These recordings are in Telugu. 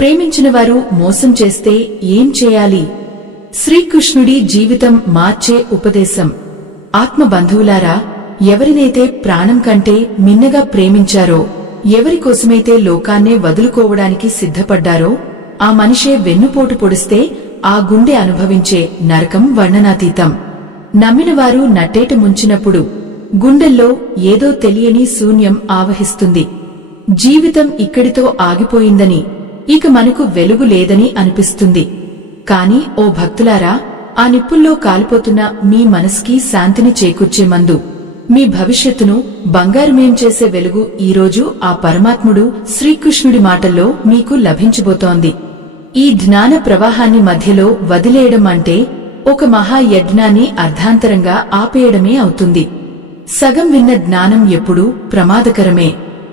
ప్రేమించిన వారు మోసం చేస్తే ఏం చేయాలి? శ్రీకృష్ణుడి జీవితం మార్చే ఉపదేశం. ఆత్మబంధువులారా, ఎవరినైతే ప్రాణం కంటే మిన్నగా ప్రేమించారో, ఎవరికోసమైతే లోకాన్నే వదులుకోవడానికి సిద్ధపడ్డారో, ఆ మనిషే వెన్నుపోటు పొడిస్తే ఆ గుండె అనుభవించే నరకం వర్ణనాతీతం. నమ్మినవారు నట్టేట ముంచినప్పుడు గుండెల్లో ఏదో తెలియని శూన్యం ఆవహిస్తుంది. జీవితం ఇక్కడితో ఆగిపోయిందని, ఇక మనకు వెలుగు లేదని అనిపిస్తుంది. కాని ఓ భక్తులారా, ఆ నిప్పుల్లో కాలిపోతున్న మీ మనసుకి శాంతిని చేకూర్చే మందు, మీ భవిష్యత్తును బంగారుమయం చేసే వెలుగు ఈరోజు ఆ పరమాత్ముడు శ్రీకృష్ణుడి మాటల్లో మీకు లభించబోతోంది. ఈ జ్ఞాన ప్రవాహాన్ని మధ్యలో వదిలేయడం అంటే ఒక మహాయజ్ఞాన్ని అర్ధాంతరంగా ఆపేయడమే అవుతుంది. సగం విన్న జ్ఞానం ఎప్పుడూ ప్రమాదకరమే.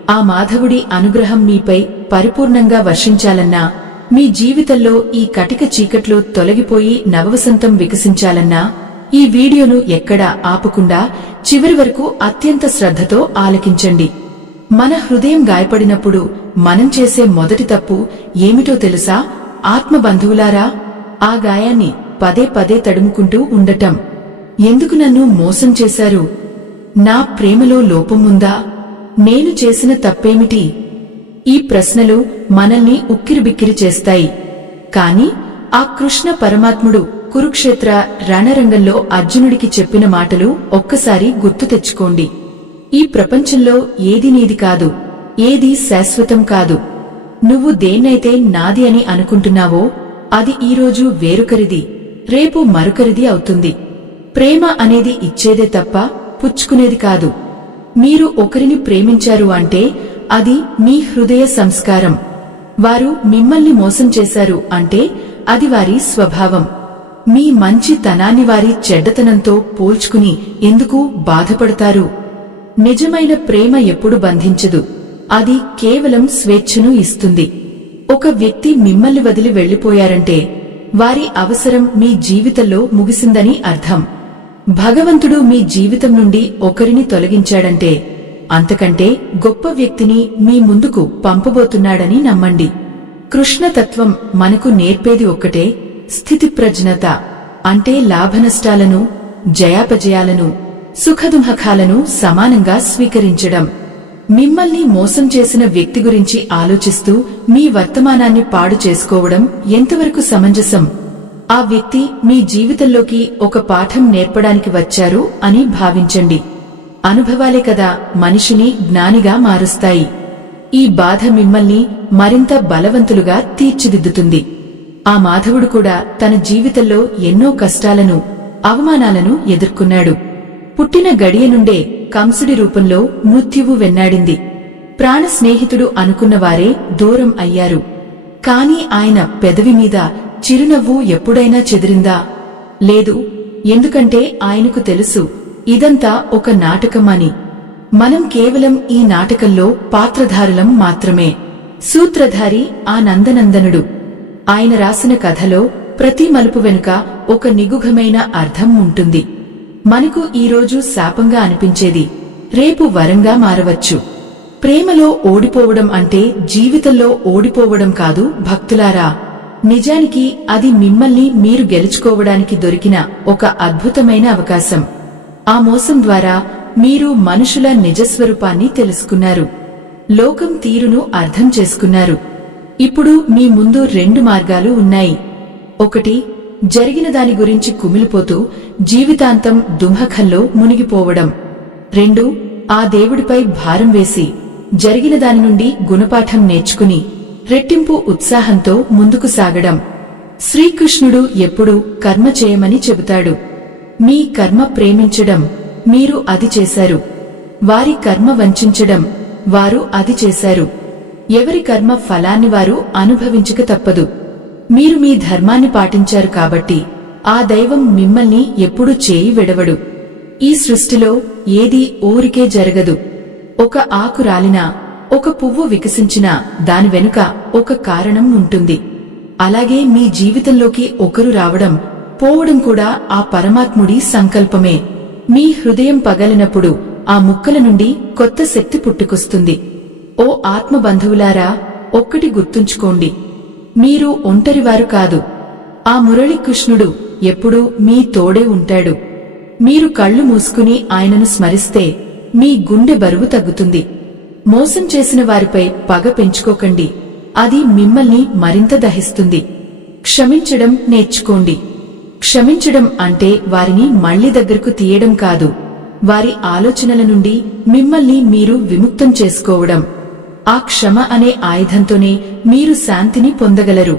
ఆ మాధవుడి అనుగ్రహం మీపై పరిపూర్ణంగా వర్షించాలన్నా, మీ జీవితంలో ఈ కటిక చీకట్లు తొలగిపోయి నవవసంతం వికసించాలన్నా, ఈ వీడియోను ఎక్కడా ఆపకుండా చివరి వరకు అత్యంత శ్రద్ధతో ఆలకించండి. మన హృదయం గాయపడినప్పుడు మనం చేసే మొదటి తప్పు ఏమిటో తెలుసా ఆత్మబంధువులారా? ఆ గాయాన్ని పదే పదే తడుముకుంటూ ఉండటం. ఎందుకు నన్ను మోసం చేశారు? నా ప్రేమలో లోపం ఉందా? నేను చేసిన తప్పేమిటి? ఈ ప్రశ్నలు మనల్ని ఉక్కిరిబిక్కిరి చేస్తాయి. కాని ఆ కృష్ణ పరమాత్ముడు కురుక్షేత్ర రణరంగంలో అర్జునుడికి చెప్పిన మాటలు ఒక్కసారి గుర్తు తెచ్చుకోండి. ఈ ప్రపంచంలో ఏది నీది కాదు, ఏది శాశ్వతం కాదు. నువ్వు దేన్నైతే నాది అని అనుకుంటున్నావో అది ఈరోజు వేరొకరిది, రేపు మరొకరిది అవుతుంది. ప్రేమ అనేది ఇచ్చేదే తప్ప పుచ్చుకునేది కాదు. మీరు ఒకరిని ప్రేమించారు అంటే అది మీ హృదయ సంస్కారం. వారు మిమ్మల్ని మోసం చేశారు అంటే అది వారి స్వభావం. మీ మంచితనాన్ని వారి చెడ్డతనంతో పోల్చుకుని ఎందుకు బాధపడతారు? నిజమైన ప్రేమ ఎప్పుడు బంధించదు, అది కేవలం స్వేచ్ఛను ఇస్తుంది. ఒక వ్యక్తి మిమ్మల్ని వదిలి వెళ్లిపోయారంటే వారి అవసరం మీ జీవితంలో ముగిసిందని అర్థం. భగవంతుడు మీ జీవితం నుండి ఒకరిని తొలగించాడంటే అంతకంటే గొప్ప వ్యక్తిని మీ ముందుకు పంపబోతున్నాడని నమ్మండి. కృష్ణతత్వం మనకు నేర్పేది ఒక్కటే, స్థితిప్రజ్ఞత. అంటే లాభనష్టాలను, జయాపజయాలను, సుఖదుఃఖాలను సమానంగా స్వీకరించడం. మిమ్మల్ని మోసం చేసిన వ్యక్తి గురించి ఆలోచిస్తూ మీ వర్తమానాన్ని పాడు చేసుకోవడం ఎంతవరకు సమంజసం? ఆ వ్యక్తి మీ జీవితంలోకి ఒక పాఠం నేర్పడానికి వచ్చారు అని భావించండి. అనుభవాలే కదా మనిషిని జ్ఞానిగా మారుస్తాయి. ఈ బాధ మిమ్మల్ని మరింత బలవంతులుగా తీర్చిదిద్దుతుంది. ఆ మాధవుడు కూడా తన జీవితంలో ఎన్నో కష్టాలను, అవమానాలను ఎదుర్కొన్నాడు. పుట్టిన గడియ నుండే కంసుడి రూపంలో మృత్యువు వెన్నాడింది. ప్రాణ స్నేహితుడు అనుకున్నవారే దూరం అయ్యారు. కాని ఆయన పెదవి మీద చిరునవ్వు ఎప్పుడైనా చెదిరిందా? లేదు. ఎందుకంటే ఆయనకు తెలుసు ఇదంతా ఒక నాటకమని. మనం కేవలం ఈ నాటకంలో పాత్రధారులం మాత్రమే. సూత్రధారి ఆ నందనందనుడు. ఆయన రాసిన కథలో ప్రతి మలుపు వెనుక ఒక నిగూఢమైన అర్థం ఉంటుంది. మనకు ఈరోజు శాపంగా అనిపించేది రేపు వరంగా మారవచ్చు. ప్రేమలో ఓడిపోవడం అంటే జీవితంలో ఓడిపోవడం కాదు భక్తులారా. నిజానికి అది మిమ్మల్ని మీరు గెలుచుకోవడానికి దొరికిన ఒక అద్భుతమైన అవకాశం. ఆ మోసం ద్వారా మీరు మనుషుల నిజస్వరూపాన్ని తెలుసుకున్నారు, లోకం తీరును అర్థం చేసుకున్నారు. ఇప్పుడు మీ ముందు రెండు మార్గాలు ఉన్నాయి. ఒకటి, జరిగిన దాని గురించి కుమిలిపోతూ జీవితాంతం దుఃఖంలో మునిగిపోవడం. రెండు, ఆ దేవుడిపై భారం వేసి జరిగిన దాని నుండి గుణపాఠం నేర్చుకుని రెట్టింపు ఉత్సాహంతో ముందుకు సాగడం. శ్రీకృష్ణుడు ఎప్పుడూ కర్మ చేయమని చెబుతాడు. మీ కర్మ ప్రేమించడం, మీరు అది చేశారు. వారి కర్మ వంచించడం, వారు అది చేశారు. ఎవరి కర్మ ఫలాన్ని వారు అనుభవించక తప్పదు. మీరు మీ ధర్మాన్ని పాటించారు కాబట్టి ఆ దైవం మిమ్మల్ని ఎప్పుడూ చేయి విడవడు. ఈ సృష్టిలో ఏదీ ఊరికే జరగదు. ఒక ఆకు రాలినా, ఒక పువ్వు వికసించినా దాని వెనుక ఒక కారణం ఉంటుంది. అలాగే మీ జీవితంలోకి ఒకరు రావడం, పోవడం కూడా ఆ పరమాత్ముడి సంకల్పమే. మీ హృదయం పగలినప్పుడు ఆ ముక్కల నుండి కొత్త శక్తి పుట్టుకొస్తుంది. ఓ ఆత్మబంధువులారా, ఒక్కటి గుర్తుంచుకోండి. మీరు ఒంటరివారు కాదు. ఆ మురళీకృష్ణుడు ఎప్పుడూ మీ తోడే ఉంటాడు. మీరు కళ్ళు మూసుకుని ఆయనను స్మరిస్తే మీ గుండె బరువు తగ్గుతుంది. మోసం చేసిన వారిపై పగ పెంచుకోకండి, అది మిమ్మల్ని మరింత దహిస్తుంది. క్షమించడం నేర్చుకోండి. క్షమించడం అంటే వారిని మళ్లీ దగ్గరకు తీయడం కాదు, వారి ఆలోచనల నుండి మిమ్మల్ని మీరు విముక్తం చేసుకోవడం. ఆ క్షమ అనే ఆయుధంతోనే మీరు శాంతిని పొందగలరు.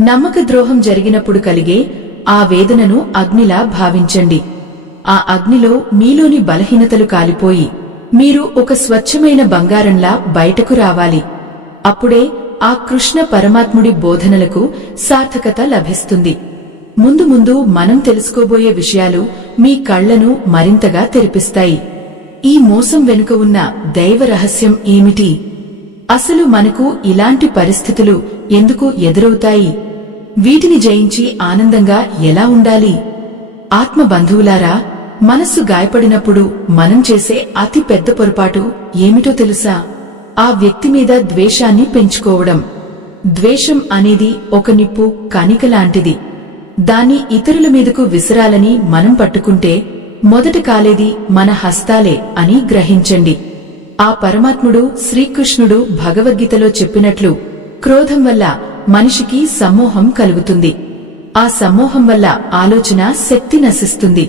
నమ్మక ద్రోహం జరిగినప్పుడు కలిగే ఆ వేదనను అగ్నిలా భావించండి. ఆ అగ్నిలో మీలోని బలహీనతలు కాలిపోయి మీరు ఒక స్వచ్ఛమైన బంగారంలా బయటకు రావాలి. అప్పుడే ఆ కృష్ణ పరమాత్ముడి బోధనలకు సార్థకత లభిస్తుంది. ముందు ముందు మనం తెలుసుకోబోయే విషయాలు మీ కళ్లను మరింతగా తెరిపిస్తాయి. ఈ మోసం వెనుక ఉన్న దైవ రహస్యం ఏమిటి? అసలు మనకు ఇలాంటి పరిస్థితులు ఎందుకు ఎదురవుతాయి? వీటిని జయించి ఆనందంగా ఎలా ఉండాలి? ఆత్మ బంధువులారా, మనస్సు గాయపడినప్పుడు మనం చేసే అతి పెద్ద పొరపాటు ఏమిటో తెలుసా? ఆ వ్యక్తి మీద ద్వేషాన్ని పెంచుకోవడం. ద్వేషం అనేది ఒక నిప్పు కణిక లాంటిది. దాన్ని ఇతరుల మీదకు విసిరాలని మనం పట్టుకుంటే మొదట కాలేది మన హస్తాలే అని గ్రహించండి. ఆ పరమాత్ముడు శ్రీకృష్ణుడు భగవద్గీతలో చెప్పినట్లు క్రోధం వల్ల మనిషికి సమ్మోహం కలుగుతుంది. ఆ సమ్మోహం వల్ల ఆలోచన శక్తి నశిస్తుంది.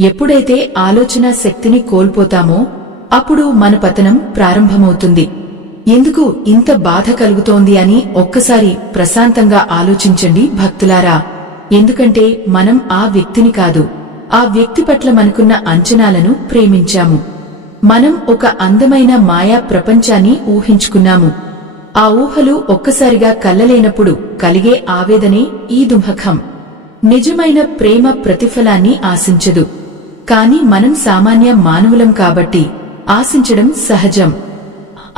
ఎప్పుడైతే ఆలోచన శక్తిని కోల్పోతామో అప్పుడు మన పతనం ప్రారంభమవుతుంది. ఎందుకు ఇంత బాధ కలుగుతోంది అని ఒక్కసారి ప్రశాంతంగా ఆలోచించండి భక్తులారా. ఎందుకంటే మనం ఆ వ్యక్తిని కాదు, ఆ వ్యక్తి పట్ల మనకున్న అంచనాలను ప్రేమించాము. మనం ఒక అందమైన మాయా ప్రపంచాన్ని ఊహించుకున్నాము. ఆ ఊహలు ఒక్కసారిగా కల్లలేనప్పుడు కలిగే ఆవేదనే ఈ దుఃఖం. నిజమైన ప్రేమ ప్రతిఫలాన్ని ఆశించదు. కాని మనం సామాన్య మానవులం కాబట్టి ఆశించడం సహజం.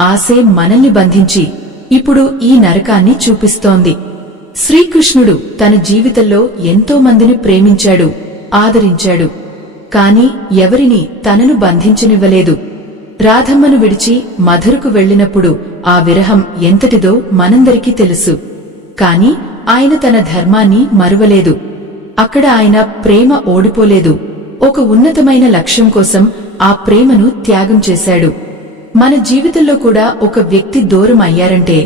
ఆశే మనల్ని బంధించి ఇప్పుడు ఈ నరకాన్ని చూపిస్తోంది. శ్రీకృష్ణుడు తన జీవితంలో ఎంతో మందిని ప్రేమించాడు, ఆదరించాడు. కాని ఎవరిని తనను బంధించనివ్వలేదు. రాధమ్మను విడిచి మధురకు వెళ్లినప్పుడు ఆ విరహం ఎంతటిదో మనందరికీ తెలుసు. కాని ఆయన తన ధర్మాన్ని మరువలేదు. అక్కడ ఆయన ప్రేమ ఓడిపోలేదు. ఒక ఉన్నతమైన లక్ష్యం కోసం ఆ ప్రేమను త్యాగం చేశాడు. మన జీవితంలో కూడా ఒక వ్యక్తి దూరం అయ్యారంటే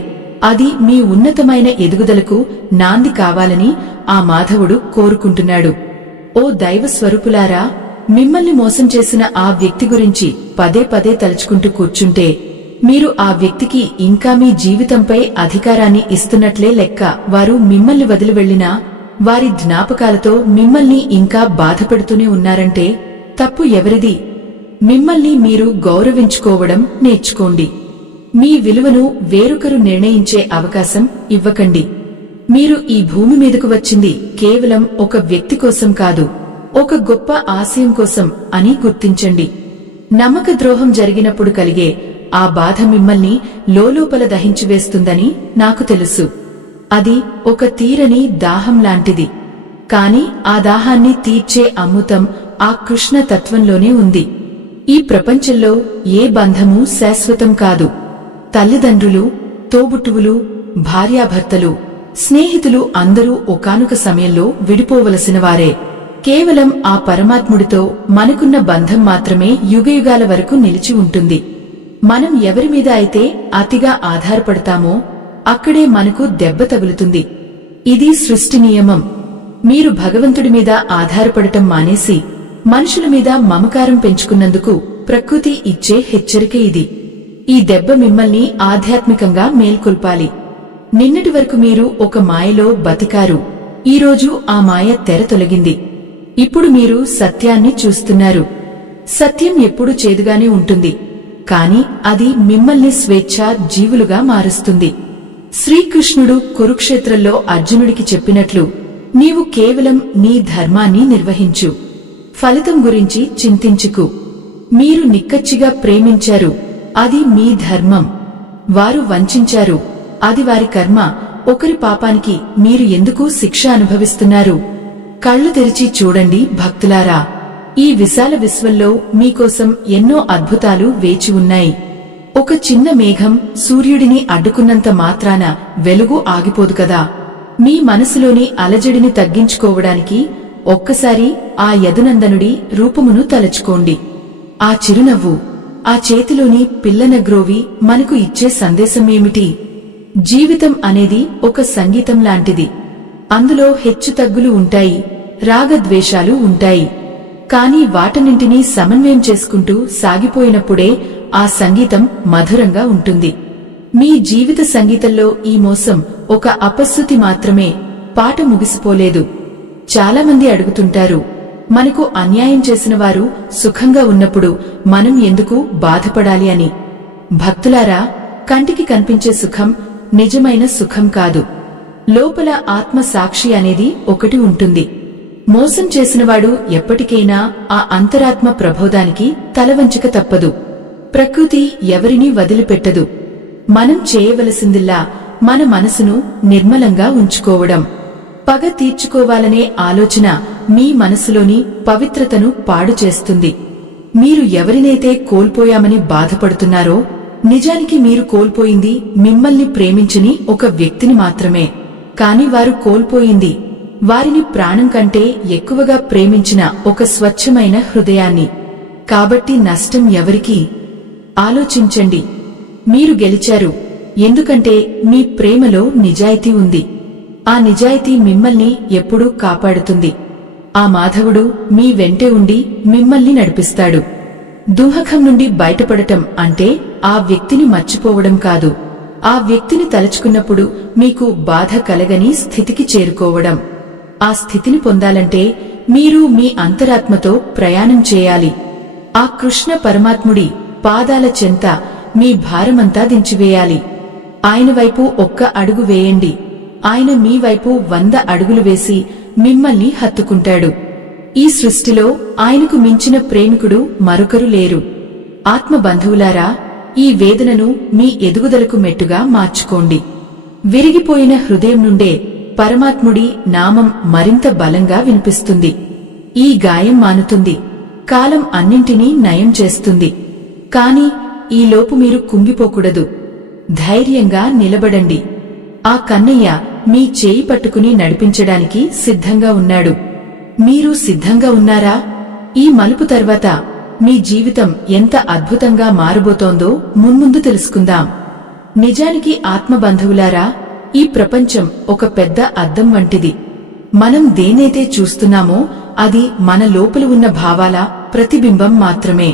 అది మీ ఉన్నతమైన ఎదుగుదలకు నాంది కావాలని ఆ మాధవుడు కోరుకుంటున్నాడు. ఓ దైవ స్వరూపులారా, మిమ్మల్ని మోసం చేసిన ఆ వ్యక్తి గురించి పదే పదే తలుచుకుంటూ కూర్చుంటే మీరు ఆ వ్యక్తికి ఇంకా మీ జీవితంపై అధికారాన్ని ఇస్తున్నట్లే లెక్క. వారు మిమ్మల్ని వదిలి వెళ్లినా వారి జ్ఞాపకాలతో మిమ్మల్ని ఇంకా బాధపెడుతూనే ఉన్నారంటే తప్పు ఎవరిది? మిమ్మల్ని మీరు గౌరవించుకోవడం నేర్చుకోండి. మీ విలువను వేరొకరు నిర్ణయించే అవకాశం ఇవ్వకండి. మీరు ఈ భూమి మీదకు వచ్చింది కేవలం ఒక వ్యక్తి కోసం కాదు, ఒక గొప్ప ఆశయం కోసం అని గుర్తించండి. నమ్మక ద్రోహం జరిగినప్పుడు కలిగే ఆ బాధ మిమ్మల్ని లోలోపల దహించివేస్తుందని నాకు తెలుసు. అది ఒక తీరని దాహం లాంటిది. కాని ఆ దాహాన్ని తీర్చే అమృతం ఆ కృష్ణ తత్వంలోనే ఉంది. ఈ ప్రపంచంలో ఏ బంధమూ శాశ్వతం కాదు. తల్లిదండ్రులు, తోబుట్టువులు, భార్యాభర్తలు, స్నేహితులు అందరూ ఒకానొక సమయంలో విడిపోవలసిన వారే. కేవలం ఆ పరమాత్ముడితో మనకున్న బంధం మాత్రమే యుగయుగాల వరకు నిలిచి ఉంటుంది. మనం ఎవరి మీద అయితే అతిగా ఆధారపడతామో అక్కడే మనకు దెబ్బ తగులుతుంది. ఇది సృష్టి నియమం. మీరు భగవంతుడి మీద ఆధారపడటం మానేసి మనుషుల మీద మమకారం పెంచుకున్నందుకు ప్రకృతి ఇచ్చే హెచ్చరిక ఇది. ఈ దెబ్బ మిమ్మల్ని ఆధ్యాత్మికంగా మేల్కొల్పాలి. నిన్నటి వరకు మీరు ఒక మాయలో బతికారు. ఈరోజు ఆ మాయ తెర తొలగింది. ఇప్పుడు మీరు సత్యాన్ని చూస్తున్నారు. సత్యం ఎప్పుడూ చేదుగానే ఉంటుంది, కాని అది మిమ్మల్ని స్వేచ్ఛా జీవులుగా మారుస్తుంది. శ్రీకృష్ణుడు కురుక్షేత్రంలో అర్జునుడికి చెప్పినట్లు, నీవు కేవలం నీ ధర్మాన్ని నిర్వహించు, ఫలితం గురించి చింతించుకు. మీరు నిక్కచ్చిగా ప్రేమించారు, అది మీ ధర్మం. వారు వంచారు, అది వారి కర్మ. ఒకరి పాపానికి మీరు ఎందుకు శిక్ష అనుభవిస్తున్నారు? కళ్ళు తెరిచి చూడండి భక్తులారా. ఈ విశాల విశ్వంలో మీకోసం ఎన్నో అద్భుతాలు వేచి ఉన్నాయి. ఒక చిన్న మేఘం సూర్యుడిని అడ్డుకున్నంత మాత్రాన వెలుగు ఆగిపోదు కదా. మీ మనసులోని అలజడిని తగ్గించుకోవడానికి ఒక్కసారి ఆ యదునందనుడి రూపమును తలచుకోండి. ఆ చిరునవ్వు, ఆ చేతిలోని పిల్లనగ్రోవి మనకు ఇచ్చే సందేశమేమిటి? జీవితం అనేది ఒక సంగీతం లాంటిది. అందులో హెచ్చుతగ్గులు ఉంటాయి, రాగద్వేషాలు ఉంటాయి. కాని వాటన్నింటినీ సమన్వయం చేసుకుంటూ సాగిపోయినప్పుడే ఆ సంగీతం మధురంగా ఉంటుంది. మీ జీవిత సంగీతంలో ఈ మోసం ఒక అపశృతి మాత్రమే. పాట ముగిసిపోలేదు. చాలామంది అడుగుతుంటారు, మనకు అన్యాయం చేసిన వారు సుఖంగా ఉన్నప్పుడు మనం ఎందుకు బాధపడాలి అని. భక్తులారా, కంటికి కనిపించే సుఖం నిజమైన సుఖం కాదు. లోపల ఆత్మ సాక్షి అనేది ఒకటి ఉంటుంది. మోసం చేసినవాడు ఎప్పటికైనా ఆ అంతరాత్మ ప్రబోధానికి తలవంచక తప్పదు. ప్రకృతి ఎవరినీ వదిలిపెట్టదు. మనం చేయవలసిందిల్లా మన మనసును నిర్మలంగా ఉంచుకోవడం. పగ తీర్చుకోవాలనే ఆలోచన మీ మనసులోని పవిత్రతను పాడు చేస్తుంది. మీరు ఎవరినైతే కోల్పోయామని బాధపడుతున్నారో, నిజానికి మీరు కోల్పోయింది మిమ్మల్ని ప్రేమించని ఒక వ్యక్తిని మాత్రమే. కాని వారు కోల్పోయింది వారిని ప్రాణం కంటే ఎక్కువగా ప్రేమించిన ఒక స్వచ్ఛమైన హృదయాన్ని. కాబట్టి నష్టం ఎవరికి? ఆలోచించండి. మీరు గెలిచారు ఎందుకంటే మీ ప్రేమలో నిజాయితీ ఉంది. ఆ నిజాయితీ మిమ్మల్ని ఎప్పుడూ కాపాడుతుంది. ఆ మాధవుడు మీ వెంటే ఉండి మిమ్మల్ని నడిపిస్తాడు. దుహకం నుండి బయటపడటం అంటే ఆ వ్యక్తిని మర్చిపోవడం కాదు, ఆ వ్యక్తిని తలుచుకున్నప్పుడు మీకు బాధ కలగని స్థితికి చేరుకోవడం. ఆ స్థితిని పొందాలంటే మీరు మీ అంతరాత్మతో ప్రయాణం చేయాలి. ఆ కృష్ణ పరమాత్ముడి పాదాల చెంత మీ భారమంతా దించివేయాలి. ఆయన వైపు ఒక్క అడుగు వేయండి. ఆయన మీ వైపు 100 అడుగులు వేసి మిమ్మల్ని హత్తుకుంటాడు. ఈ సృష్టిలో ఆయనకు మించిన ప్రేమికుడు మరొకరు లేరు. ఆత్మబంధువులారా, ఈ వేదనను మీ ఎదుగుదలకు మెట్టుగా మార్చుకోండి. విరిగిపోయిన హృదయం నుండే పరమాత్ముడి నామం మరింత బలంగా వినిపిస్తుంది. ఈ గాయం మానుతుంది. కాలం అన్నింటినీ నయం చేస్తుంది. కాని ఈలోపు మీరు కుంగిపోకూడదు. ధైర్యంగా నిలబడండి. ఆ కన్నయ్య మీ చేయి పట్టుకుని నడిపించడానికి సిద్ధంగా ఉన్నాడు. మీరు సిద్ధంగా ఉన్నారా? ఈ మలుపు తర్వాత మీ జీవితం ఎంత అద్భుతంగా మారబోతోందో మున్ముందు తెలుసుకుందాం. నిజానికి ఆత్మబంధువులారా, ఈ ప్రపంచం ఒక పెద్ద అద్దం వంటిది. మనం దేనైతే చూస్తున్నామో అది మన లోపల ఉన్న భావాల ప్రతిబింబం మాత్రమే.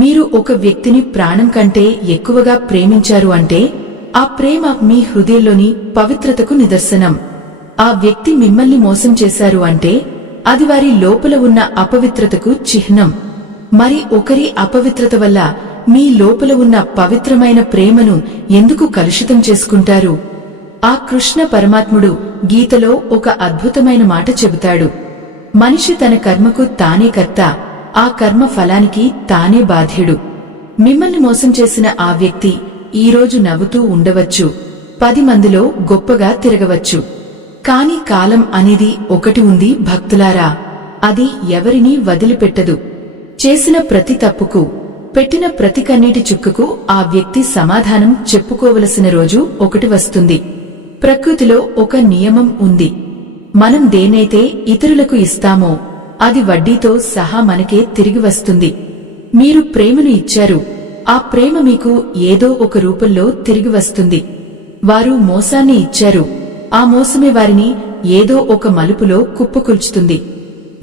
మీరు ఒక వ్యక్తిని ప్రాణం కంటే ఎక్కువగా ప్రేమించారు అంటే ఆ ప్రేమ మీ హృదయంలోని పవిత్రతకు నిదర్శనం. ఆ వ్యక్తి మిమ్మల్ని మోసం చేశారు అంటే అది వారి లోపల ఉన్న అపవిత్రతకు చిహ్నం. మరి ఒకరి అపవిత్రత వల్ల మీ లోపల ఉన్న పవిత్రమైన ప్రేమను ఎందుకు కలుషితం చేసుకుంటారు? ఆ కృష్ణ పరమాత్ముడు గీతలో ఒక అద్భుతమైన మాట చెబుతాడు. మనిషి తన కర్మకు తానే కర్త, ఆ కర్మ ఫలానికి తానే బాధ్యుడు. మిమ్మల్ని మోసం చేసిన ఆ వ్యక్తి ఈరోజు నవ్వుతూ ఉండవచ్చు, 10 మందిలో గొప్పగా తిరగవచ్చు. కాని కాలం అనేది ఒకటి ఉంది భక్తులారా, అది ఎవరినీ వదిలిపెట్టదు. చేసిన ప్రతి తప్పుకు, పెట్టిన ప్రతి కన్నీటి చుక్కకు ఆ వ్యక్తి సమాధానం చెప్పుకోవలసిన రోజు ఒకటి వస్తుంది. ప్రకృతిలో ఒక నియమం ఉంది. మనం దేనైతే ఇతరులకు ఇస్తామో అది వడ్డీతో సహా మనకే తిరిగి వస్తుంది. మీరు ప్రేమను ఇచ్చారు, ఆ ప్రేమ మీకు ఏదో ఒక రూపంలో తిరిగి వస్తుంది. వారు మోసాన్ని ఇచ్చారు, ఆ మోసమే వారిని ఏదో ఒక మలుపులో కుప్పకూల్చుతుంది.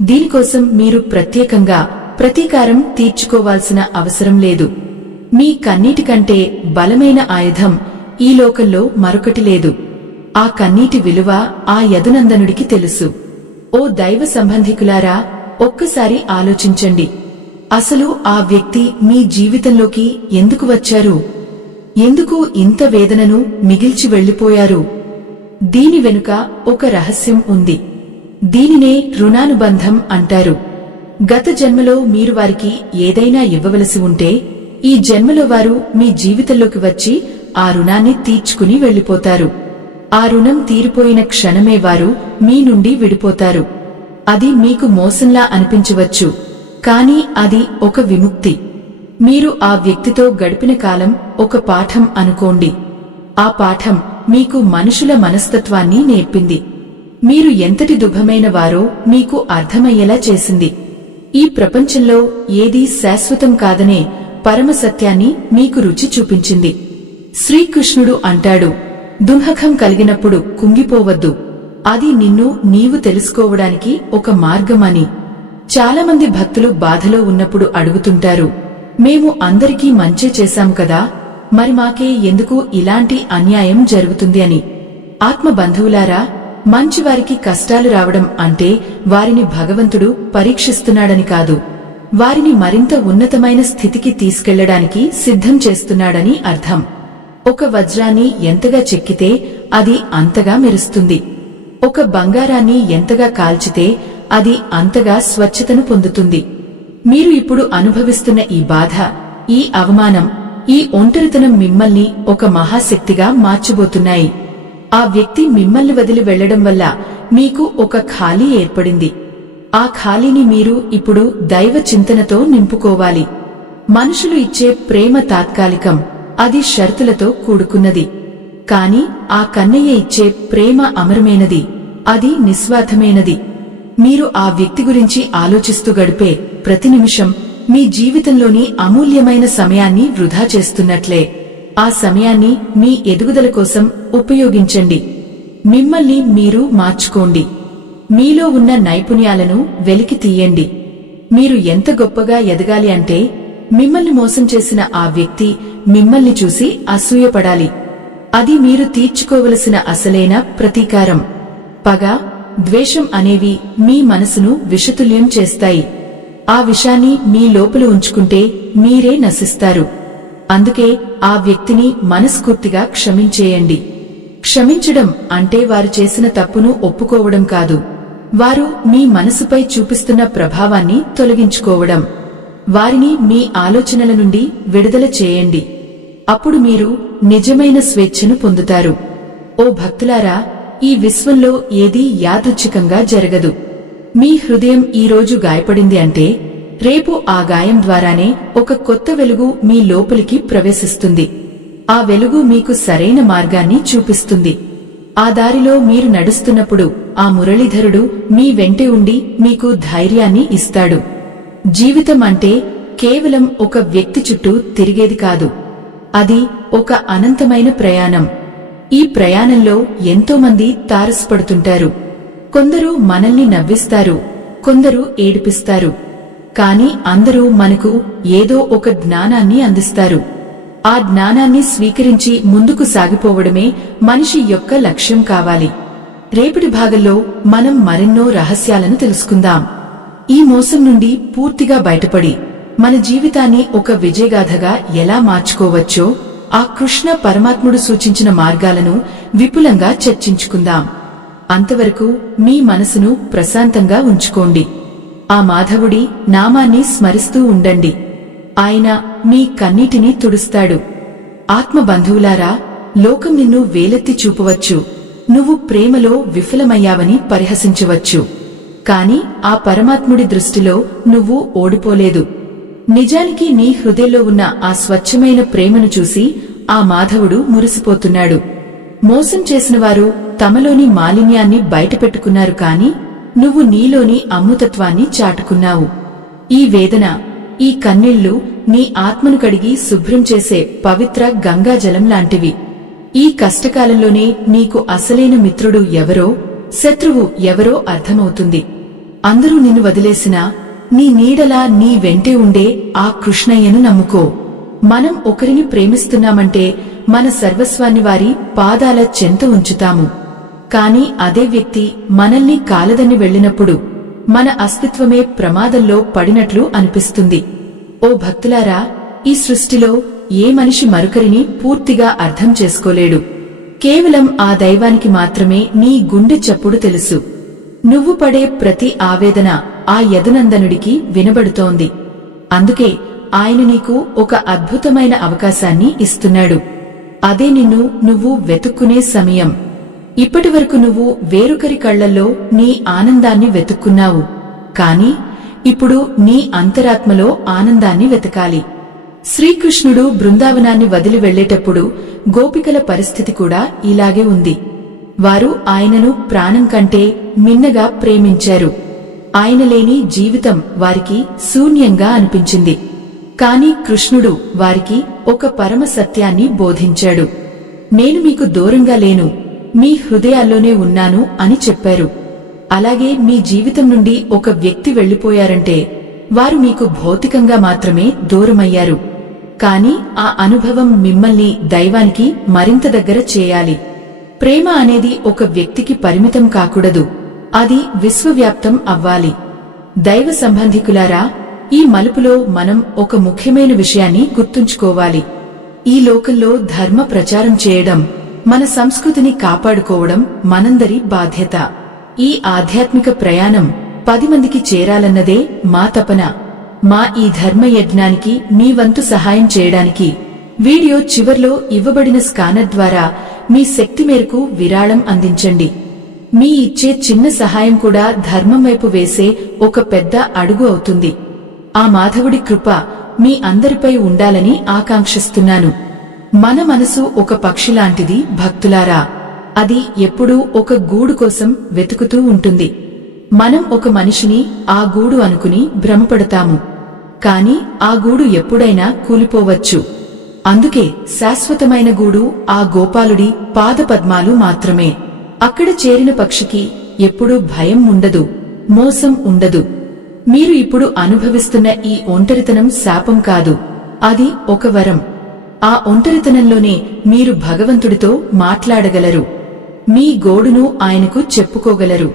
దీనికోసం మీరు ప్రత్యేకంగా ప్రతీకారం తీర్చుకోవాల్సిన అవసరం లేదు. మీ కన్నీటి కంటే బలమైన ఆయుధం ఈ లోకంలో మరొకటి లేదు. ఆ కన్నీటి విలువ ఆ యదునందనుడికి తెలుసు. ఓ దైవ సంబంధికులారా, ఒక్కసారి ఆలోచించండి. అసలు ఆ వ్యక్తి మీ జీవితంలోకి ఎందుకు వచ్చారు? ఎందుకు ఇంత వేదనను మిగిల్చి వెళ్లిపోయారు? దీని వెనుక ఒక రహస్యం ఉంది. దీనినే రుణానుబంధం అంటారు. గత జన్మలో మీరు వారికి ఏదైనా ఇవ్వవలసి ఉంటే ఈ జన్మలో వారు మీ జీవితంలోకి వచ్చి ఆ రుణాన్ని తీర్చుకుని వెళ్లిపోతారు. ఆ రుణం తీరిపోయిన క్షణమే వారు మీ నుండి విడిపోతారు. అది మీకు మోసంలా అనిపించవచ్చు, కాని అది ఒక విముక్తి. మీరు ఆ వ్యక్తితో గడిపిన కాలం ఒక పాఠం అనుకోండి. ఆ పాఠం మీకు మనుషుల మనస్తత్వాన్ని నేర్పింది. మీరు ఎంతటి దుఃఖమైన వారో మీకు అర్థమయ్యేలా చేసింది. ఈ ప్రపంచంలో ఏదీ శాశ్వతం కాదనే పరమసత్యాన్ని మీకు రుచి చూపించింది. శ్రీకృష్ణుడు అంటాడు, దుఃఖం కలిగినప్పుడు కుంగిపోవద్దు, అది నిన్ను నీవు తెలుసుకోవడానికి ఒక మార్గమని. చాలామంది భక్తులు బాధలో ఉన్నప్పుడు అడుగుతుంటారు, మేము అందరికీ మంచే చేశాం కదా, మరి మాకే ఎందుకు ఇలాంటి అన్యాయం జరుగుతుంది అని. ఆత్మబంధువులారా, మంచివారికి కష్టాలు రావడం అంటే వారిని భగవంతుడు పరీక్షిస్తున్నాడని కాదు, వారిని మరింత ఉన్నతమైన స్థితికి తీసుకెళ్లడానికి సిద్ధం చేస్తున్నాడని అర్థం. ఒక వజ్రాన్ని ఎంతగా చెక్కితే అది అంతగా మెరుస్తుంది. ఒక బంగారాన్ని ఎంతగా కాల్చితే అది అంతగా స్వచ్ఛతను పొందుతుంది. మీరు ఇప్పుడు అనుభవిస్తున్న ఈ బాధ, ఈ అవమానం, ఈ ఒంటరితనం మిమ్మల్ని ఒక మహాశక్తిగా మార్చబోతున్నాయి. ఆ వ్యక్తి మిమ్మల్ని వదిలి వెళ్లడం వల్ల మీకు ఒక ఖాళీ ఏర్పడింది. ఆ ఖాళీని మీరు ఇప్పుడు దైవ చింతనతో నింపుకోవాలి. మనుషులు ఇచ్చే ప్రేమ తాత్కాలికం, అది షరతులతో కూడుకున్నది. కాని ఆ కన్నయ్య ఇచ్చే ప్రేమ అమరమైనది, అది నిస్వార్థమైనది. మీరు ఆ వ్యక్తి గురించి ఆలోచిస్తూ గడిపే ప్రతి నిమిషం మీ జీవితంలోని అమూల్యమైన సమయాన్ని వృధా చేస్తున్నట్లే. ఆ సమయాన్ని మీ ఎదుగుదల కోసం ఉపయోగించండి. మిమ్మల్ని మీరు మార్చుకోండి. మీలో ఉన్న నైపుణ్యాలను వెలికి తీయండి. మీరు ఎంత గొప్పగా ఎదగాలి అంటే మిమ్మల్ని మోసం చేసిన ఆ వ్యక్తి మిమ్మల్ని చూసి అసూయపడాలి. అది మీరు తీర్చుకోవలసిన అసలైన ప్రతీకారం. పగ, ద్వేషం అనేవి మీ మనసును విషతుల్యం చేస్తాయి. ఆ విషాన్ని మీ లోపల ఉంచుకుంటే మీరే నశిస్తారు. అందుకే ఆ వ్యక్తిని మనస్ఫూర్తిగా క్షమించేయండి. క్షమించడం అంటే వారు చేసిన తప్పును ఒప్పుకోవడం కాదు, వారు మీ మనసుపై చూపిస్తున్న ప్రభావాన్ని తొలగించుకోవడం. వారిని మీ ఆలోచనల నుండి విడుదల చేయండి. అప్పుడు మీరు నిజమైన స్వేచ్ఛను పొందుతారు. ఓ భక్తులారా, ఈ విశ్వంలో ఏదీ యాదృచ్ఛికంగా జరగదు. మీ హృదయం ఈరోజు గాయపడింది అంటే రేపు ఆ గాయం ద్వారానే ఒక కొత్త వెలుగు మీ లోపలికి ప్రవేశిస్తుంది. ఆ వెలుగు మీకు సరైన మార్గాన్ని చూపిస్తుంది. ఆ దారిలో మీరు నడుస్తున్నప్పుడు ఆ మురళీధరుడు మీ వెంటే ఉండి మీకు ధైర్యాన్ని ఇస్తాడు. జీవితం అంటే కేవలం ఒక వ్యక్తి చుట్టూ తిరిగేది కాదు, అది ఒక అనంతమైన ప్రయాణం. ఈ ప్రయాణంలో ఎంతోమంది తారసపడుతుంటారు. కొందరు మనల్ని నవ్విస్తారు, కొందరు ఏడిపిస్తారు. కాని అందరూ మనకు ఏదో ఒక జ్ఞానాన్ని అందిస్తారు. ఆ జ్ఞానాన్ని స్వీకరించి ముందుకు సాగిపోవడమే మనిషి యొక్క లక్ష్యం కావాలి. రేపటి భాగంలో మనం మరెన్నో రహస్యాలను తెలుసుకుందాం. ఈ మోసం నుండి పూర్తిగా బయటపడి మన జీవితాన్ని ఒక విజయగాథగా ఎలా మార్చుకోవచ్చో ఆ కృష్ణ పరమాత్ముడు సూచించిన మార్గాలను విపులంగా చర్చించుకుందాం. అంతవరకు మీ మనసును ప్రశాంతంగా ఉంచుకోండి. ఆ మాధవుడి నామాన్ని స్మరిస్తూ ఉండండి. ఆయన మీ కన్నీటిని తుడుస్తాడు. ఆత్మబంధువులారా, లోకం నిన్ను వేలెత్తి చూపవచ్చు, నువ్వు ప్రేమలో విఫలమయ్యావని పరిహసించవచ్చు. కాని ఆ పరమాత్ముడి దృష్టిలో నువ్వు ఓడిపోలేదు. నిజానికి నీ హృదయంలో ఉన్న ఆ స్వచ్ఛమైన ప్రేమను చూసి ఆ మాధవుడు మురిసిపోతున్నాడు. మోసం చేసినవారు తమలోని మాలిన్యాన్ని బయటపెట్టుకున్నారు, కాని నువ్వు నీలోని అమృతత్వాన్ని చాటుకున్నావు. ఈ వేదన, ఈ కన్నీళ్లు నీ ఆత్మను కడిగి శుభ్రం చేసే పవిత్ర గంగాజలం లాంటివి. ఈ కష్టకాలంలోనే నీకు అసలైన మిత్రుడు ఎవరో, శత్రువు ఎవరో అర్థమవుతుంది. అందరూ నిన్ను వదిలేసినా నీ నీడలా నీ వెంటే ఉండే ఆ కృష్ణయ్యను నమ్ముకో. మనం ఒకరిని ప్రేమిస్తున్నామంటే మన సర్వస్వాన్ని వారి పాదాల చెంత ఉంచుతాము. కాని అదే వ్యక్తి మనల్ని కాలదని వెళ్లినప్పుడు మన అస్తిత్వమే ప్రమాదంలో పడినట్లు అనిపిస్తుంది. ఓ భక్తులారా, ఈ సృష్టిలో ఏ మనిషి మరొకరిని పూర్తిగా అర్థం చేసుకోలేడు. కేవలం ఆ దైవానికి మాత్రమే నీ గుండె చప్పుడు తెలుసు. నువ్వు పడే ప్రతి ఆవేదన ఆ యదునందనుడికి వినబడుతోంది. అందుకే ఆయన నీకు ఒక అద్భుతమైన అవకాశాన్ని ఇస్తున్నాడు. అదే నిన్ను నువ్వు వెతుక్కునే సమయం. ఇప్పటివరకు నువ్వు వేరొకరి కళ్లల్లో నీ ఆనందాన్ని వెతుక్కున్నావు, కాని ఇప్పుడు నీ అంతరాత్మలో ఆనందాన్ని వెతకాలి. శ్రీకృష్ణుడు బృందావనాన్ని వదిలి వెళ్లేటప్పుడు గోపికల పరిస్థితి కూడా ఇలాగే ఉంది. వారు ఆయనను ప్రాణం కంటే మిన్నగా ప్రేమించారు. ఆయన లేని జీవితం వారికి శూన్యంగా అనిపించింది. కాని కృష్ణుడు వారికి ఒక పరమ సత్యాన్ని బోధించాడు. నేను మీకు దూరంగా లేను, మీ హృదయాల్లోనే ఉన్నాను అని చెప్పారు. అలాగే మీ జీవితం నుండి ఒక వ్యక్తి వెళ్లిపోయారంటే వారు మీకు భౌతికంగా మాత్రమే దూరమయ్యారు. కాని ఆ అనుభవం మిమ్మల్ని దైవానికి మరింత దగ్గర చేయాలి. ప్రేమ అనేది ఒక వ్యక్తికి పరిమితం కాకూడదు, అది విశ్వవ్యాప్తం అవ్వాలి. దైవ సంబంధికులారా, ఈ మలుపులో మనం ఒక ముఖ్యమైన విషయాన్ని గుర్తుంచుకోవాలి. ఈ లోకంలో ధర్మ ప్రచారం చేయడం, మన సంస్కృతిని కాపాడుకోవడం మనందరి బాధ్యత. ఈ ఆధ్యాత్మిక ప్రయాణం 10 మందికి చేరాలన్నదే మా తపన. మా ఈ ధర్మ యజ్ఞానికి మీ వంతు సహాయం చేయడానికి వీడియో చివర్లో ఇవ్వబడిన స్కానర్ ద్వారా మీ శక్తి మేరకు విరాళం అందించండి. మీ ఇచ్చే చిన్న సహాయం కూడా ధర్మం వైపు వేసే ఒక పెద్ద అడుగు అవుతుంది. ఆ మాధవుడి కృప మీ అందరిపై ఉండాలని ఆకాంక్షిస్తున్నాను. మన మనసు ఒక పక్షిలాంటిది భక్తులారా. అది ఎప్పుడూ ఒక గూడు కోసం వెతుకుతూ ఉంటుంది. మనం ఒక మనిషిని ఆ గూడు అనుకుని భ్రమపడతాము. కాని ఆ గూడు ఎప్పుడైనా కూలిపోవచ్చు. అందుకే శాశ్వతమైన గూడు ఆ గోపాలుడి పాదపద్మాలు మాత్రమే. అక్కడ చేరిన పక్షికి ఎప్పుడూ భయం ఉండదు, మోసం ఉండదు. మీరు ఇప్పుడు అనుభవిస్తున్న ఈ ఒంటరితనం శాపం కాదు, అది ఒక వరం. ఆ ఒంటరితనంలోనే మీరు భగవంతుడితో మాట్లాడగలరు. మీ గోడును ఆయనకు చెప్పుకోగలరు.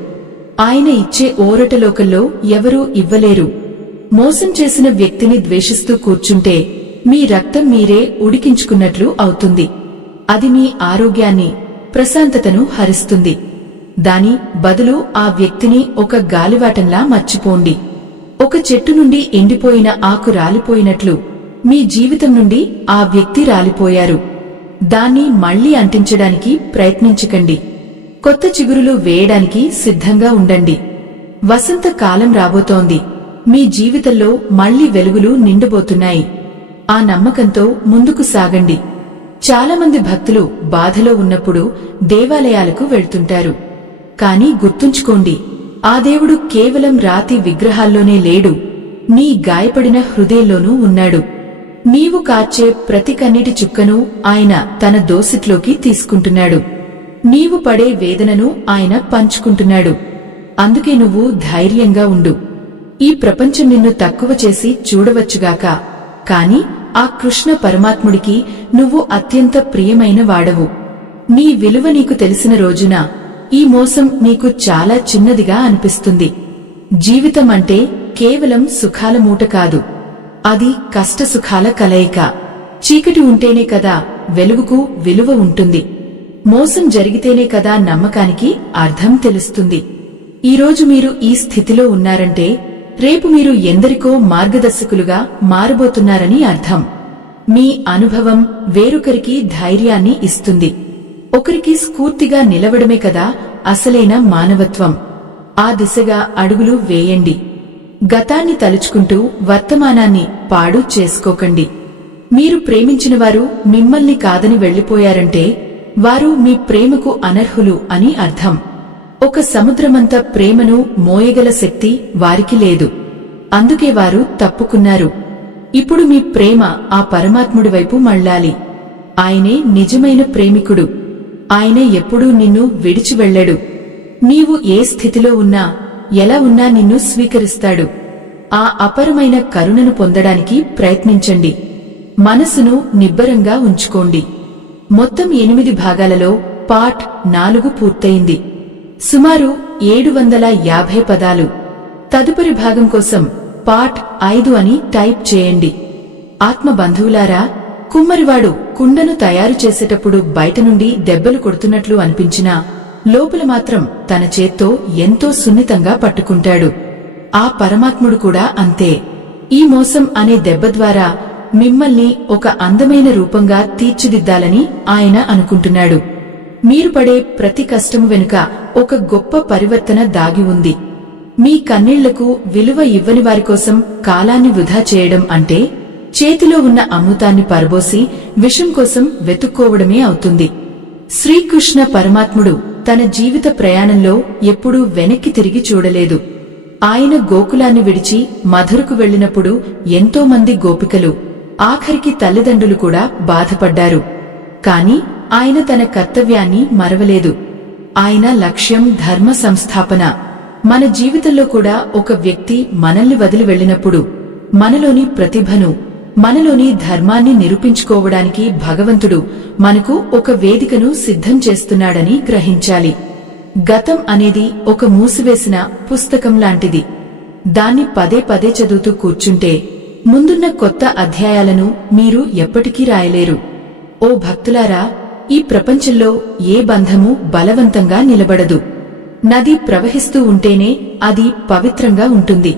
ఆయన ఇచ్చే ఓరటలోకల్లో ఎవరూ ఇవ్వలేరు. మోసం చేసిన వ్యక్తిని ద్వేషిస్తూ కూర్చుంటే మీ రక్తం మీరే ఉడికించుకున్నట్లు అవుతుంది. అది మీ ఆరోగ్యాన్ని, ప్రశాంతతను హరిస్తుంది. దాని బదులు ఆ వ్యక్తిని ఒక గాలివాటంలా మర్చిపోండి. ఒక చెట్టు నుండి ఎండిపోయిన ఆకు రాలిపోయినట్లు మీ జీవితం నుండి ఆ వ్యక్తి రాలిపోయారు. దాన్ని మళ్లీ అంటించడానికి ప్రయత్నించకండి. కొత్త చిగురులు వేయడానికి సిద్ధంగా ఉండండి. వసంత కాలం రాబోతోంది. మీ జీవితంలో మళ్లీ వెలుగులు నిండబోతున్నాయి. ఆ నమ్మకంతో ముందుకు సాగండి. చాలామంది భక్తులు బాధలో ఉన్నప్పుడు దేవాలయాలకు వెళ్తుంటారు. కాని గుర్తుంచుకోండి, ఆ దేవుడు కేవలం రాతి విగ్రహాల్లోనే లేడు, నీ గాయపడిన హృదయంలోనూ ఉన్నాడు. నీవు కార్చే ప్రతి కన్నీటి చుక్కను ఆయన తన దోసిట్లోకి తీసుకుంటున్నాడు. నీవు పడే వేదనను ఆయన పంచుకుంటున్నాడు. అందుకే నువ్వు ధైర్యంగా ఉండు. ఈ ప్రపంచం నిన్ను తక్కువ చేసి చూడవచ్చుగాక, కాని ఆ కృష్ణ పరమాత్ముడికి నువ్వు అత్యంత ప్రియమైన వాడవు. నీ విలువ నీకు తెలిసిన రోజున ఈ మోసం నీకు చాలా చిన్నదిగా అనిపిస్తుంది. జీవితం అంటే కేవలం సుఖాల మూట కాదు, అది కష్టసుఖాల కలయిక. చీకటి ఉంటేనే కదా వెలుగుకు విలువ ఉంటుంది. మోసం జరిగితేనే కదా నమ్మకానికి అర్థం తెలుస్తుంది. ఈరోజు మీరు ఈ స్థితిలో ఉన్నారంటే రేపు మీరు ఎందరికో మార్గదర్శకులుగా మారబోతున్నారని అర్థం. మీ అనుభవం వేరొకరికి ధైర్యాన్ని ఇస్తుంది. ఒకరికి స్ఫూర్తిగా నిలవడమే కదా అసలైన మానవత్వం. ఆ దిశగా అడుగులు వేయండి. గతాన్ని తలుచుకుంటూ వర్తమానాన్ని పాడు చేసుకోకండి. మీరు ప్రేమించినవారు మిమ్మల్ని కాదని వెళ్లిపోయారంటే వారు మీ ప్రేమకు అనర్హులు అని అర్థం. ఒక సముద్రమంత ప్రేమను మోయగల శక్తి వారికి లేదు. అందుకే వారు తప్పుకున్నారు. ఇప్పుడు మీ ప్రేమ ఆ పరమాత్ముడి వైపు మళ్ళాలి. ఆయనే నిజమైన ప్రేమికుడు. ఆయన ఎప్పుడూ నిన్ను విడిచి వెళ్ళడు. నీవు ఏ స్థితిలో ఉన్నా, ఎలా ఉన్నా నిన్ను స్వీకరిస్తాడు. ఆ అపరమైన కరుణను పొందడానికి ప్రయత్నించండి. మనసును నిబ్బరంగా ఉంచుకోండి. మొత్తం 8 భాగాలలో పార్ట్ 4 పూర్తయింది. సుమారు 750 పదాలు. తదుపరి భాగం కోసం పార్ట్ 5 అని టైప్ చేయండి. ఆత్మ బంధువులారా, కుమ్మరివాడు కుండను తయారు చేసేటప్పుడు బయట నుండి దెబ్బలు కొడుతున్నట్లు అనిపించినా లోపల మాత్రం తన చేత్తో ఎంతో సున్నితంగా పట్టుకుంటాడు. ఆ పరమాత్ముడు కూడా అంతే. ఈ మోసం అనే దెబ్బ ద్వారా మిమ్మల్ని ఒక అందమైన రూపంగా తీర్చిదిద్దాలని ఆయన అనుకుంటున్నాడు. మీరు పడే ప్రతి కష్టము వెనుక ఒక గొప్ప పరివర్తన దాగి ఉంది. మీ కన్నీళ్లకు విలువ ఇవ్వని వారి కోసం కాలాన్ని వృధా చేయడం అంటే చేతిలో ఉన్న అమృతాన్ని పరబోసి విషం కోసం వెతుక్కోవడమే అవుతుంది. శ్రీకృష్ణ పరమాత్ముడు తన జీవిత ప్రయాణంలో ఎప్పుడూ వెనక్కి తిరిగి చూడలేదు. ఆయన గోకులాన్ని విడిచి మధురకు వెళ్లినప్పుడు ఎంతో మంది గోపికలు, ఆఖరికి తల్లిదండ్రులు కూడా బాధపడ్డారు. కాని ఆయన తన కర్తవ్యాన్ని మరవలేదు. ఆయన లక్ష్యం ధర్మ సంస్థాపన. మన జీవితంలో కూడా ఒక వ్యక్తి మనల్ని వదిలి వెళ్లినప్పుడు మనలోని ప్రతిభను, మనలోని ధర్మాన్ని నిరూపించుకోవడానికి భగవంతుడు మనకు ఒక వేదికను సిద్ధం చేస్తున్నాడని గ్రహించాలి. గతం అనేది ఒక మూసివేసిన పుస్తకం లాంటిది. దాన్ని పదే పదే చదువుతూ కూర్చుంటే ముందున్న కొత్త అధ్యాయాలను మీరు ఎప్పటికీ రాయలేరు. ఓ భక్తులారా, ఈ ప్రపంచంలో ఏ బంధము బలవంతంగా నిలబడదు. నది ప్రవహిస్తూ ఉంటేనే అది పవిత్రంగా ఉంటుంది.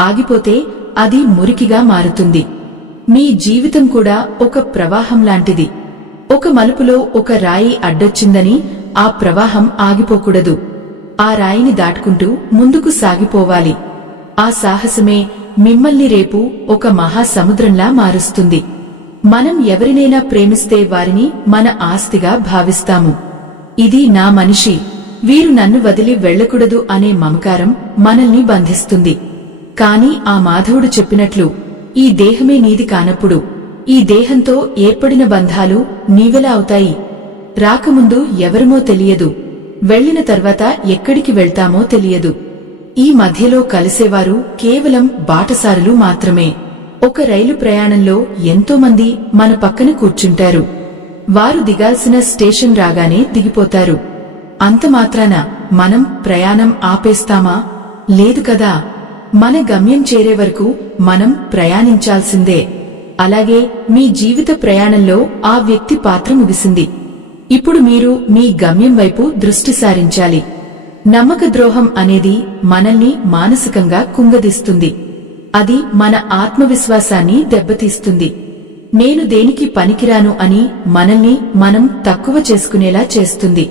ఆగిపోతే అది మురికిగా మారుతుంది. మీ జీవితం కూడా ఒక ప్రవాహం లాంటిది. ఒక మలుపులో ఒక రాయి అడ్డొచ్చిందని ఆ ప్రవాహం ఆగిపోకూడదు. ఆ రాయిని దాటుకుంటూ ముందుకు సాగిపోవాలి. ఆ సాహసమే మిమ్మల్ని రేపు ఒక మహాసముద్రంలా మారుస్తుంది. మనం ఎవరినైనా ప్రేమిస్తే వారిని మన ఆస్తిగా భావిస్తాము. ఇది నా మనిషి, వీరు నన్ను వదిలి వెళ్లకూడదు అనే మమకారం మనల్ని బంధిస్తుంది. కాని ఆ మాధవుడు చెప్పినట్లు ఈ దేహమే నీది కానప్పుడు ఈ దేహంతో ఏర్పడిన బంధాలు నీవెలా అవుతాయి? రాకముందు ఎవరమో తెలియదు, వెళ్లిన తర్వాత ఎక్కడికి వెళ్తామో తెలియదు. ఈ మధ్యలో కలిసేవారు కేవలం బాటసారులు మాత్రమే. ఒక రైలు ప్రయాణంలో ఎంతోమంది మన పక్కన కూర్చుంటారు. వారు దిగాల్సిన స్టేషన్ రాగానే దిగిపోతారు. అంతమాత్రాన మనం ప్రయాణం ఆపేస్తామా? లేదు కదా. మన గమ్యం చేరే వరకు మనం ప్రయాణించాల్సిందే. అలాగే మీ జీవిత ప్రయాణంలో ఆ వ్యక్తి పాత్ర ముగిసింది. ఇప్పుడు మీరు మీ గమ్యం వైపు దృష్టి సారించాలి. నమ్మక ద్రోహం అనేది మనల్ని మానసికంగా కుంగదీస్తుంది. అది మన ఆత్మవిశ్వాసాన్ని దెబ్బతీస్తుంది. నేను దేనికి పనికిరాను అని మనల్ని మనం తక్కువ చేసుకునేలా చేస్తుంది.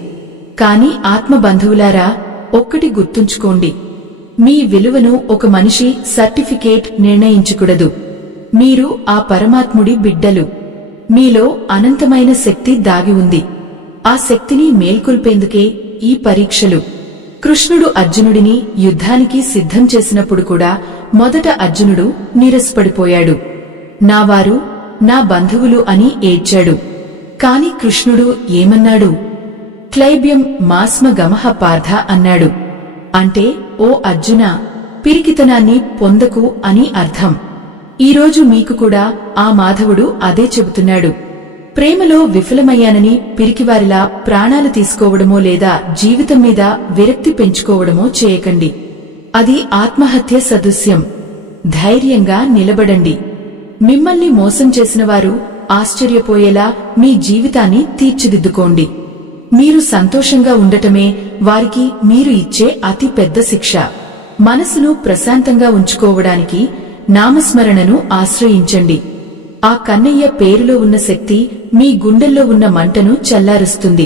కాని ఆత్మబంధువులారా, ఒక్కటి గుర్తుంచుకోండి. మీ విలువను ఒక మనిషి సర్టిఫికేట్ నిర్ణయించకూడదు. మీరు ఆ పరమాత్ముడి బిడ్డలు. మీలో అనంతమైన శక్తి దాగి ఉంది. ఆ శక్తిని మేల్కొల్పేందుకే ఈ పరీక్షలు. కృష్ణుడు అర్జునుడిని యుద్ధానికి సిద్ధం చేసినప్పుడు కూడా మొదట అర్జునుడు నీరసపడిపోయాడు. నావారు, నా బంధువులు అని ఏడ్చాడు. కాని కృష్ణుడు ఏమన్నాడు? క్లైబ్యం మాస్మ గమః పార్థ అన్నాడు. అంటే, ఓ అర్జునా, పిరికితనాన్ని పొందకు అని అర్థం. ఈరోజు మీకు కూడా ఆ మాధవుడు అదే చెబుతున్నాడు. ప్రేమలో విఫలమయ్యానని పిరికివారిలా ప్రాణాలు తీసుకోవడమో లేదా జీవితం మీద విరక్తి పెంచుకోవడమో చేయకండి. అది ఆత్మహత్య సదృశ్యం. ధైర్యంగా నిలబడండి. మిమ్మల్ని మోసం చేసినవారు ఆశ్చర్యపోయేలా మీ జీవితాన్ని తీర్చిదిద్దుకోండి. మీరు సంతోషంగా ఉండటమే వారికి మీరు ఇచ్చే అతి పెద్ద శిక్ష. మనసును ప్రశాంతంగా ఉంచుకోవడానికి నామస్మరణను ఆశ్రయించండి. ఆ కన్నయ్య పేరులో ఉన్న శక్తి మీ గుండెల్లో ఉన్న మంటను చల్లారుస్తుంది.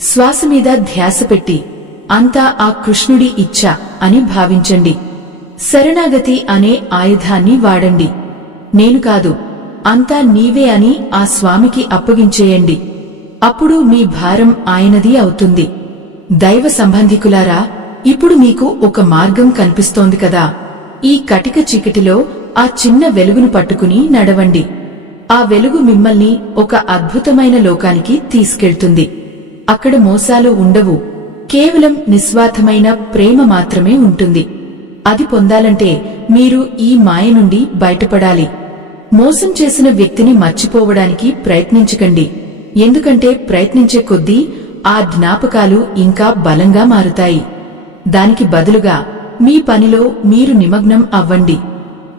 శ్వాస మీద ధ్యాస పెట్టి అంతా ఆ కృష్ణుడి ఇచ్ఛ అని భావించండి. శరణాగతి అనే ఆయుధాన్ని వాడండి. నేను కాదు, అంతా నీవే అని ఆ స్వామికి అప్పగించేయండి. అప్పుడు మీ భారం ఆయనది అవుతుంది. దైవ సంబంధికులారా, ఇప్పుడు మీకు ఒక మార్గం కనిపిస్తోంది కదా. ఈ కటిక చీకటిలో ఆ చిన్న వెలుగును పట్టుకుని నడవండి. ఆ వెలుగు మిమ్మల్ని ఒక అద్భుతమైన లోకానికి తీసుకెళ్తుంది. అక్కడ మోసాలు ఉండవు. కేవలం నిస్వార్థమైన ప్రేమ మాత్రమే ఉంటుంది. అది పొందాలంటే మీరు ఈ మాయ నుండి బయటపడాలి. మోసం చేసిన వ్యక్తిని మర్చిపోవడానికి ప్రయత్నించకండి. ఎందుకంటే ప్రయత్నించే కొద్దీ ఆ జ్ఞాపకాలు ఇంకా బలంగా మారుతాయి. దానికి బదులుగా మీ పనిలో మీరు నిమగ్నం అవ్వండి.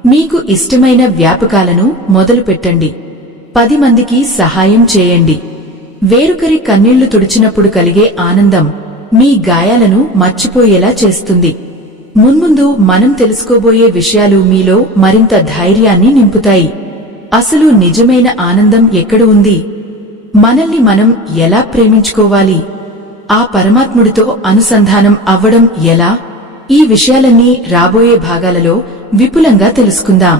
మీకు ఇష్టమైన వ్యాపకాలను మొదలుపెట్టండి. 10 మందికి సహాయం చేయండి. వేరొకరి కన్నీళ్లు తుడిచినప్పుడు కలిగే ఆనందం మీ గాయాలను మర్చిపోయేలా చేస్తుంది. మున్ముందు మనం తెలుసుకోబోయే విషయాలు మీలో మరింత ధైర్యాన్ని నింపుతాయి. అసలు నిజమైన ఆనందం ఎక్కడ ఉంది? మనల్ని మనం ఎలా ప్రేమించుకోవాలి? ఆ పరమాత్ముడితో అనుసంధానం అవ్వడం ఎలా? ఈ విషయాలన్నీ రాబోయే భాగాలలో విపులంగా తెలుసుకుందాం.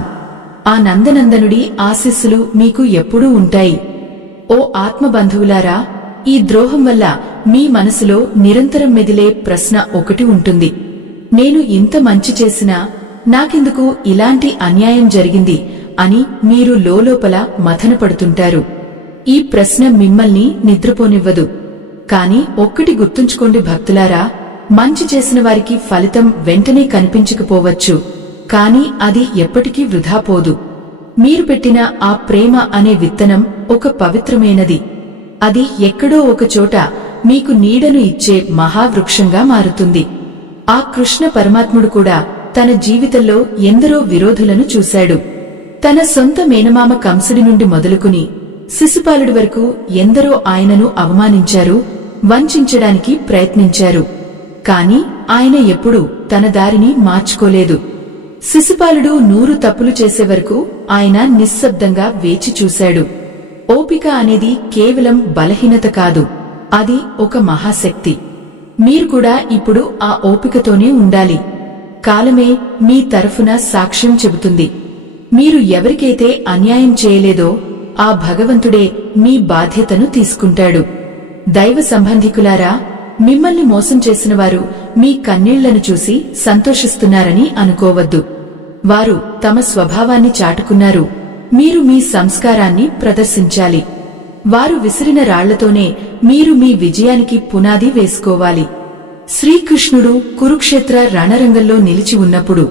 ఆ నందనందనుడి ఆశీస్సులు మీకు ఎప్పుడూ ఉంటాయి. ఓ ఆత్మబంధువులారా, ఈ ద్రోహం వల్ల మీ మనసులో నిరంతరం మెదిలే ప్రశ్న ఒకటి ఉంటుంది. నేను ఇంత మంచి చేసినా నాకెందుకు ఇలాంటి అన్యాయం జరిగింది అని మీరు లోలోపల మథనపడుతుంటారు. ఈ ప్రశ్న మిమ్మల్ని నిద్రపోనివ్వదు. కాని ఒక్కటి గుర్తుంచుకోండి భక్తులారా, మంచి చేసిన వారికి ఫలితం వెంటనే కనిపించకపోవచ్చు, కాని అది ఎప్పటికీ వృధా పోదు. మీరు పెట్టిన ఆ ప్రేమ అనే విత్తనం ఒక పవిత్రమైనది. అది ఎక్కడో ఒకచోట మీకు నీడను ఇచ్చే మహావృక్షంగా మారుతుంది. ఆ కృష్ణ పరమాత్ముడు కూడా తన జీవితంలో ఎందరో విరోధులను చూశాడు. తన సొంత మేనమామ కంసుడి నుండి మొదలుకుని శిశుపాలుడి వరకు ఎందరో ఆయనను అవమానించారు, వంచించడానికి ప్రయత్నించారు. కాని ఆయన ఎప్పుడూ తన దారిని మార్చుకోలేదు. శిశుపాలుడు 100 తప్పులు చేసే వరకు ఆయన నిశ్శబ్దంగా వేచి చూశాడు. ఓపిక అనేది కేవలం బలహీనత కాదు, అది ఒక మహాశక్తి. మీరు కూడా ఇప్పుడు ఆ ఓపికతోనే ఉండాలి. కాలమే మీ తరఫున సాక్ష్యం చెబుతుంది. మీరు ఎవరికైతే అన్యాయం చేయలేదో ఆ భగవంతుడే మీ బాధ్యతను తీసుకుంటాడు. దైవ సంబంధికులారా, మిమ్మల్ని మోసం చేసిన వారు మీ కన్నీళ్లను చూసి సంతోషిస్తున్నారని అనుకోవద్దు. వారు తమ స్వభావాన్ని చాటుకున్నారు, మీరు మీ సంస్కారాన్ని ప్రదర్శించాలి. వారు విసిరిన రాళ్లతోనే మీరు మీ విజయానికి పునాది వేసుకోవాలి. శ్రీకృష్ణుడు కురుక్షేత్ర రణరంగంలో నిలిచి ఉన్నప్పుడు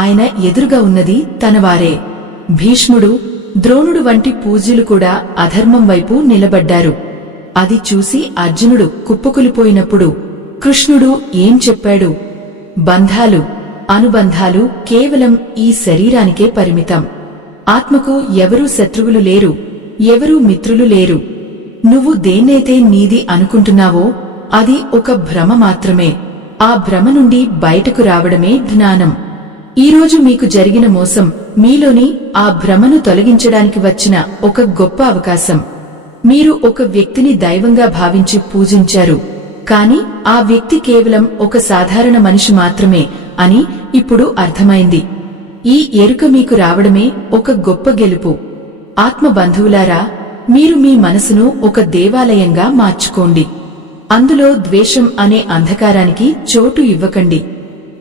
ఆయన ఎదురుగా ఉన్నది తనవారే. భీష్ముడు, ద్రోణుడు వంటి పూజ్యులు కూడా అధర్మం వైపు నిలబడ్డారు. అది చూసి అర్జునుడు కుప్పకులిపోయినప్పుడు కృష్ణుడు ఏం చెప్పాడు? బంధాలు, అనుబంధాలు కేవలం ఈ శరీరానికే పరిమితం. ఆత్మకు ఎవరూ శత్రువులు లేరు, ఎవరూ మిత్రులు లేరు. నువ్వు దేన్నైతే నీది అనుకుంటున్నావో అది ఒక భ్రమ మాత్రమే. ఆ భ్రమ నుండి బయటకు రావడమే జ్ఞానం. ఈరోజు మీకు జరిగిన మోసం మీలోని ఆ భ్రమను తొలగించడానికి వచ్చిన ఒక గొప్ప అవకాశం. మీరు ఒక వ్యక్తిని దైవంగా భావించి పూజించారు, కాని ఆ వ్యక్తి కేవలం ఒక సాధారణ మనిషి మాత్రమే అని ఇప్పుడు అర్థమైంది. ఈ ఎరుక మీకు రావడమే ఒక గొప్ప గెలుపు. ఆత్మ బంధువులారా, మీరు మీ మనసును ఒక దేవాలయంగా మార్చుకోండి. అందులో ద్వేషం అనే అంధకారానికి చోటు ఇవ్వకండి.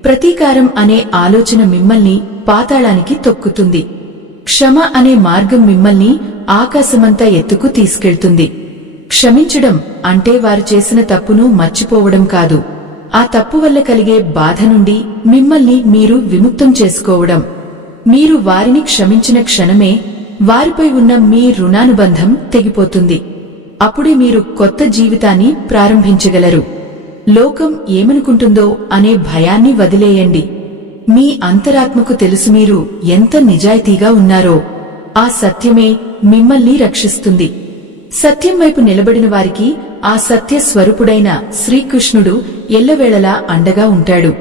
ప్రతీకారం అనే ఆలోచన మిమ్మల్ని పాతాళానికి తొక్కుతుంది. క్షమ అనే మార్గం మిమ్మల్ని ఆకాశమంతా ఎత్తుకు తీసుకెళ్తుంది. క్షమించడం అంటే వారు చేసిన తప్పును మర్చిపోవడం కాదు, ఆ తప్పు వల్ల కలిగే బాధ నుండి మిమ్మల్ని మీరు విముక్తం చేసుకోవడం. మీరు వారిని క్షమించిన క్షణమే వారిపై ఉన్న మీ రుణానుబంధం తెగిపోతుంది. అప్పుడే మీరు కొత్త జీవితాన్ని ప్రారంభించగలరు. లోకం ఏమనుకుంటుందో అనే భయాన్ని వదిలేయండి. మీ అంతరాత్మకు తెలుసు మీరు ఎంత నిజాయితీగా ఉన్నారో. ఆ సత్యమే మిమ్మల్ని రక్షిస్తుంది. సత్యం వైపు నిలబడిన వారికి ఆ సత్య స్వరూపుడైన శ్రీకృష్ణుడు ఎల్లవేళలా అండగా ఉంటాడు.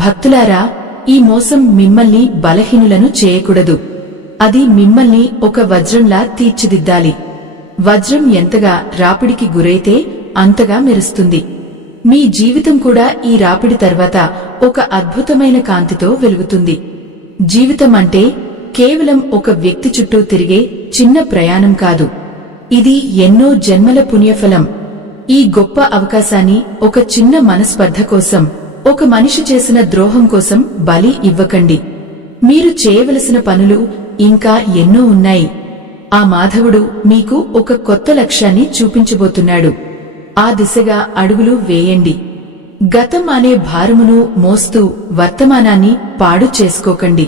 భక్తులారా, ఈ మోసం మిమ్మల్ని బలహీనులను చేయకూడదు. అది మిమ్మల్ని ఒక వజ్రంలా తీర్చిదిద్దాలి. వజ్రం ఎంతగా రాపిడికి గురైతే అంతగా మెరుస్తుంది. మీ జీవితం కూడా ఈ రాపిడి తర్వాత ఒక అద్భుతమైన కాంతితో వెలుగుతుంది. జీవితం అంటే కేవలం ఒక వ్యక్తి చుట్టూ తిరిగే చిన్న ప్రయాణం కాదు, ఇది ఎన్నో జన్మల పుణ్యఫలం. ఈ గొప్ప అవకాశాన్ని ఒక చిన్న మనస్పర్ధ కోసం, ఒక మనిషి చేసిన ద్రోహం కోసం బలి ఇవ్వకండి. మీరు చేయవలసిన పనులు ఇంకా ఎన్నో ఉన్నాయి. ఆ మాధవుడు మీకు ఒక కొత్త లక్ష్యాన్ని చూపించబోతున్నాడు. ఆ దిశగా అడుగులు వేయండి. గతం అనే భారమును మోస్తూ వర్తమానాన్ని పాడు చేసుకోకండి.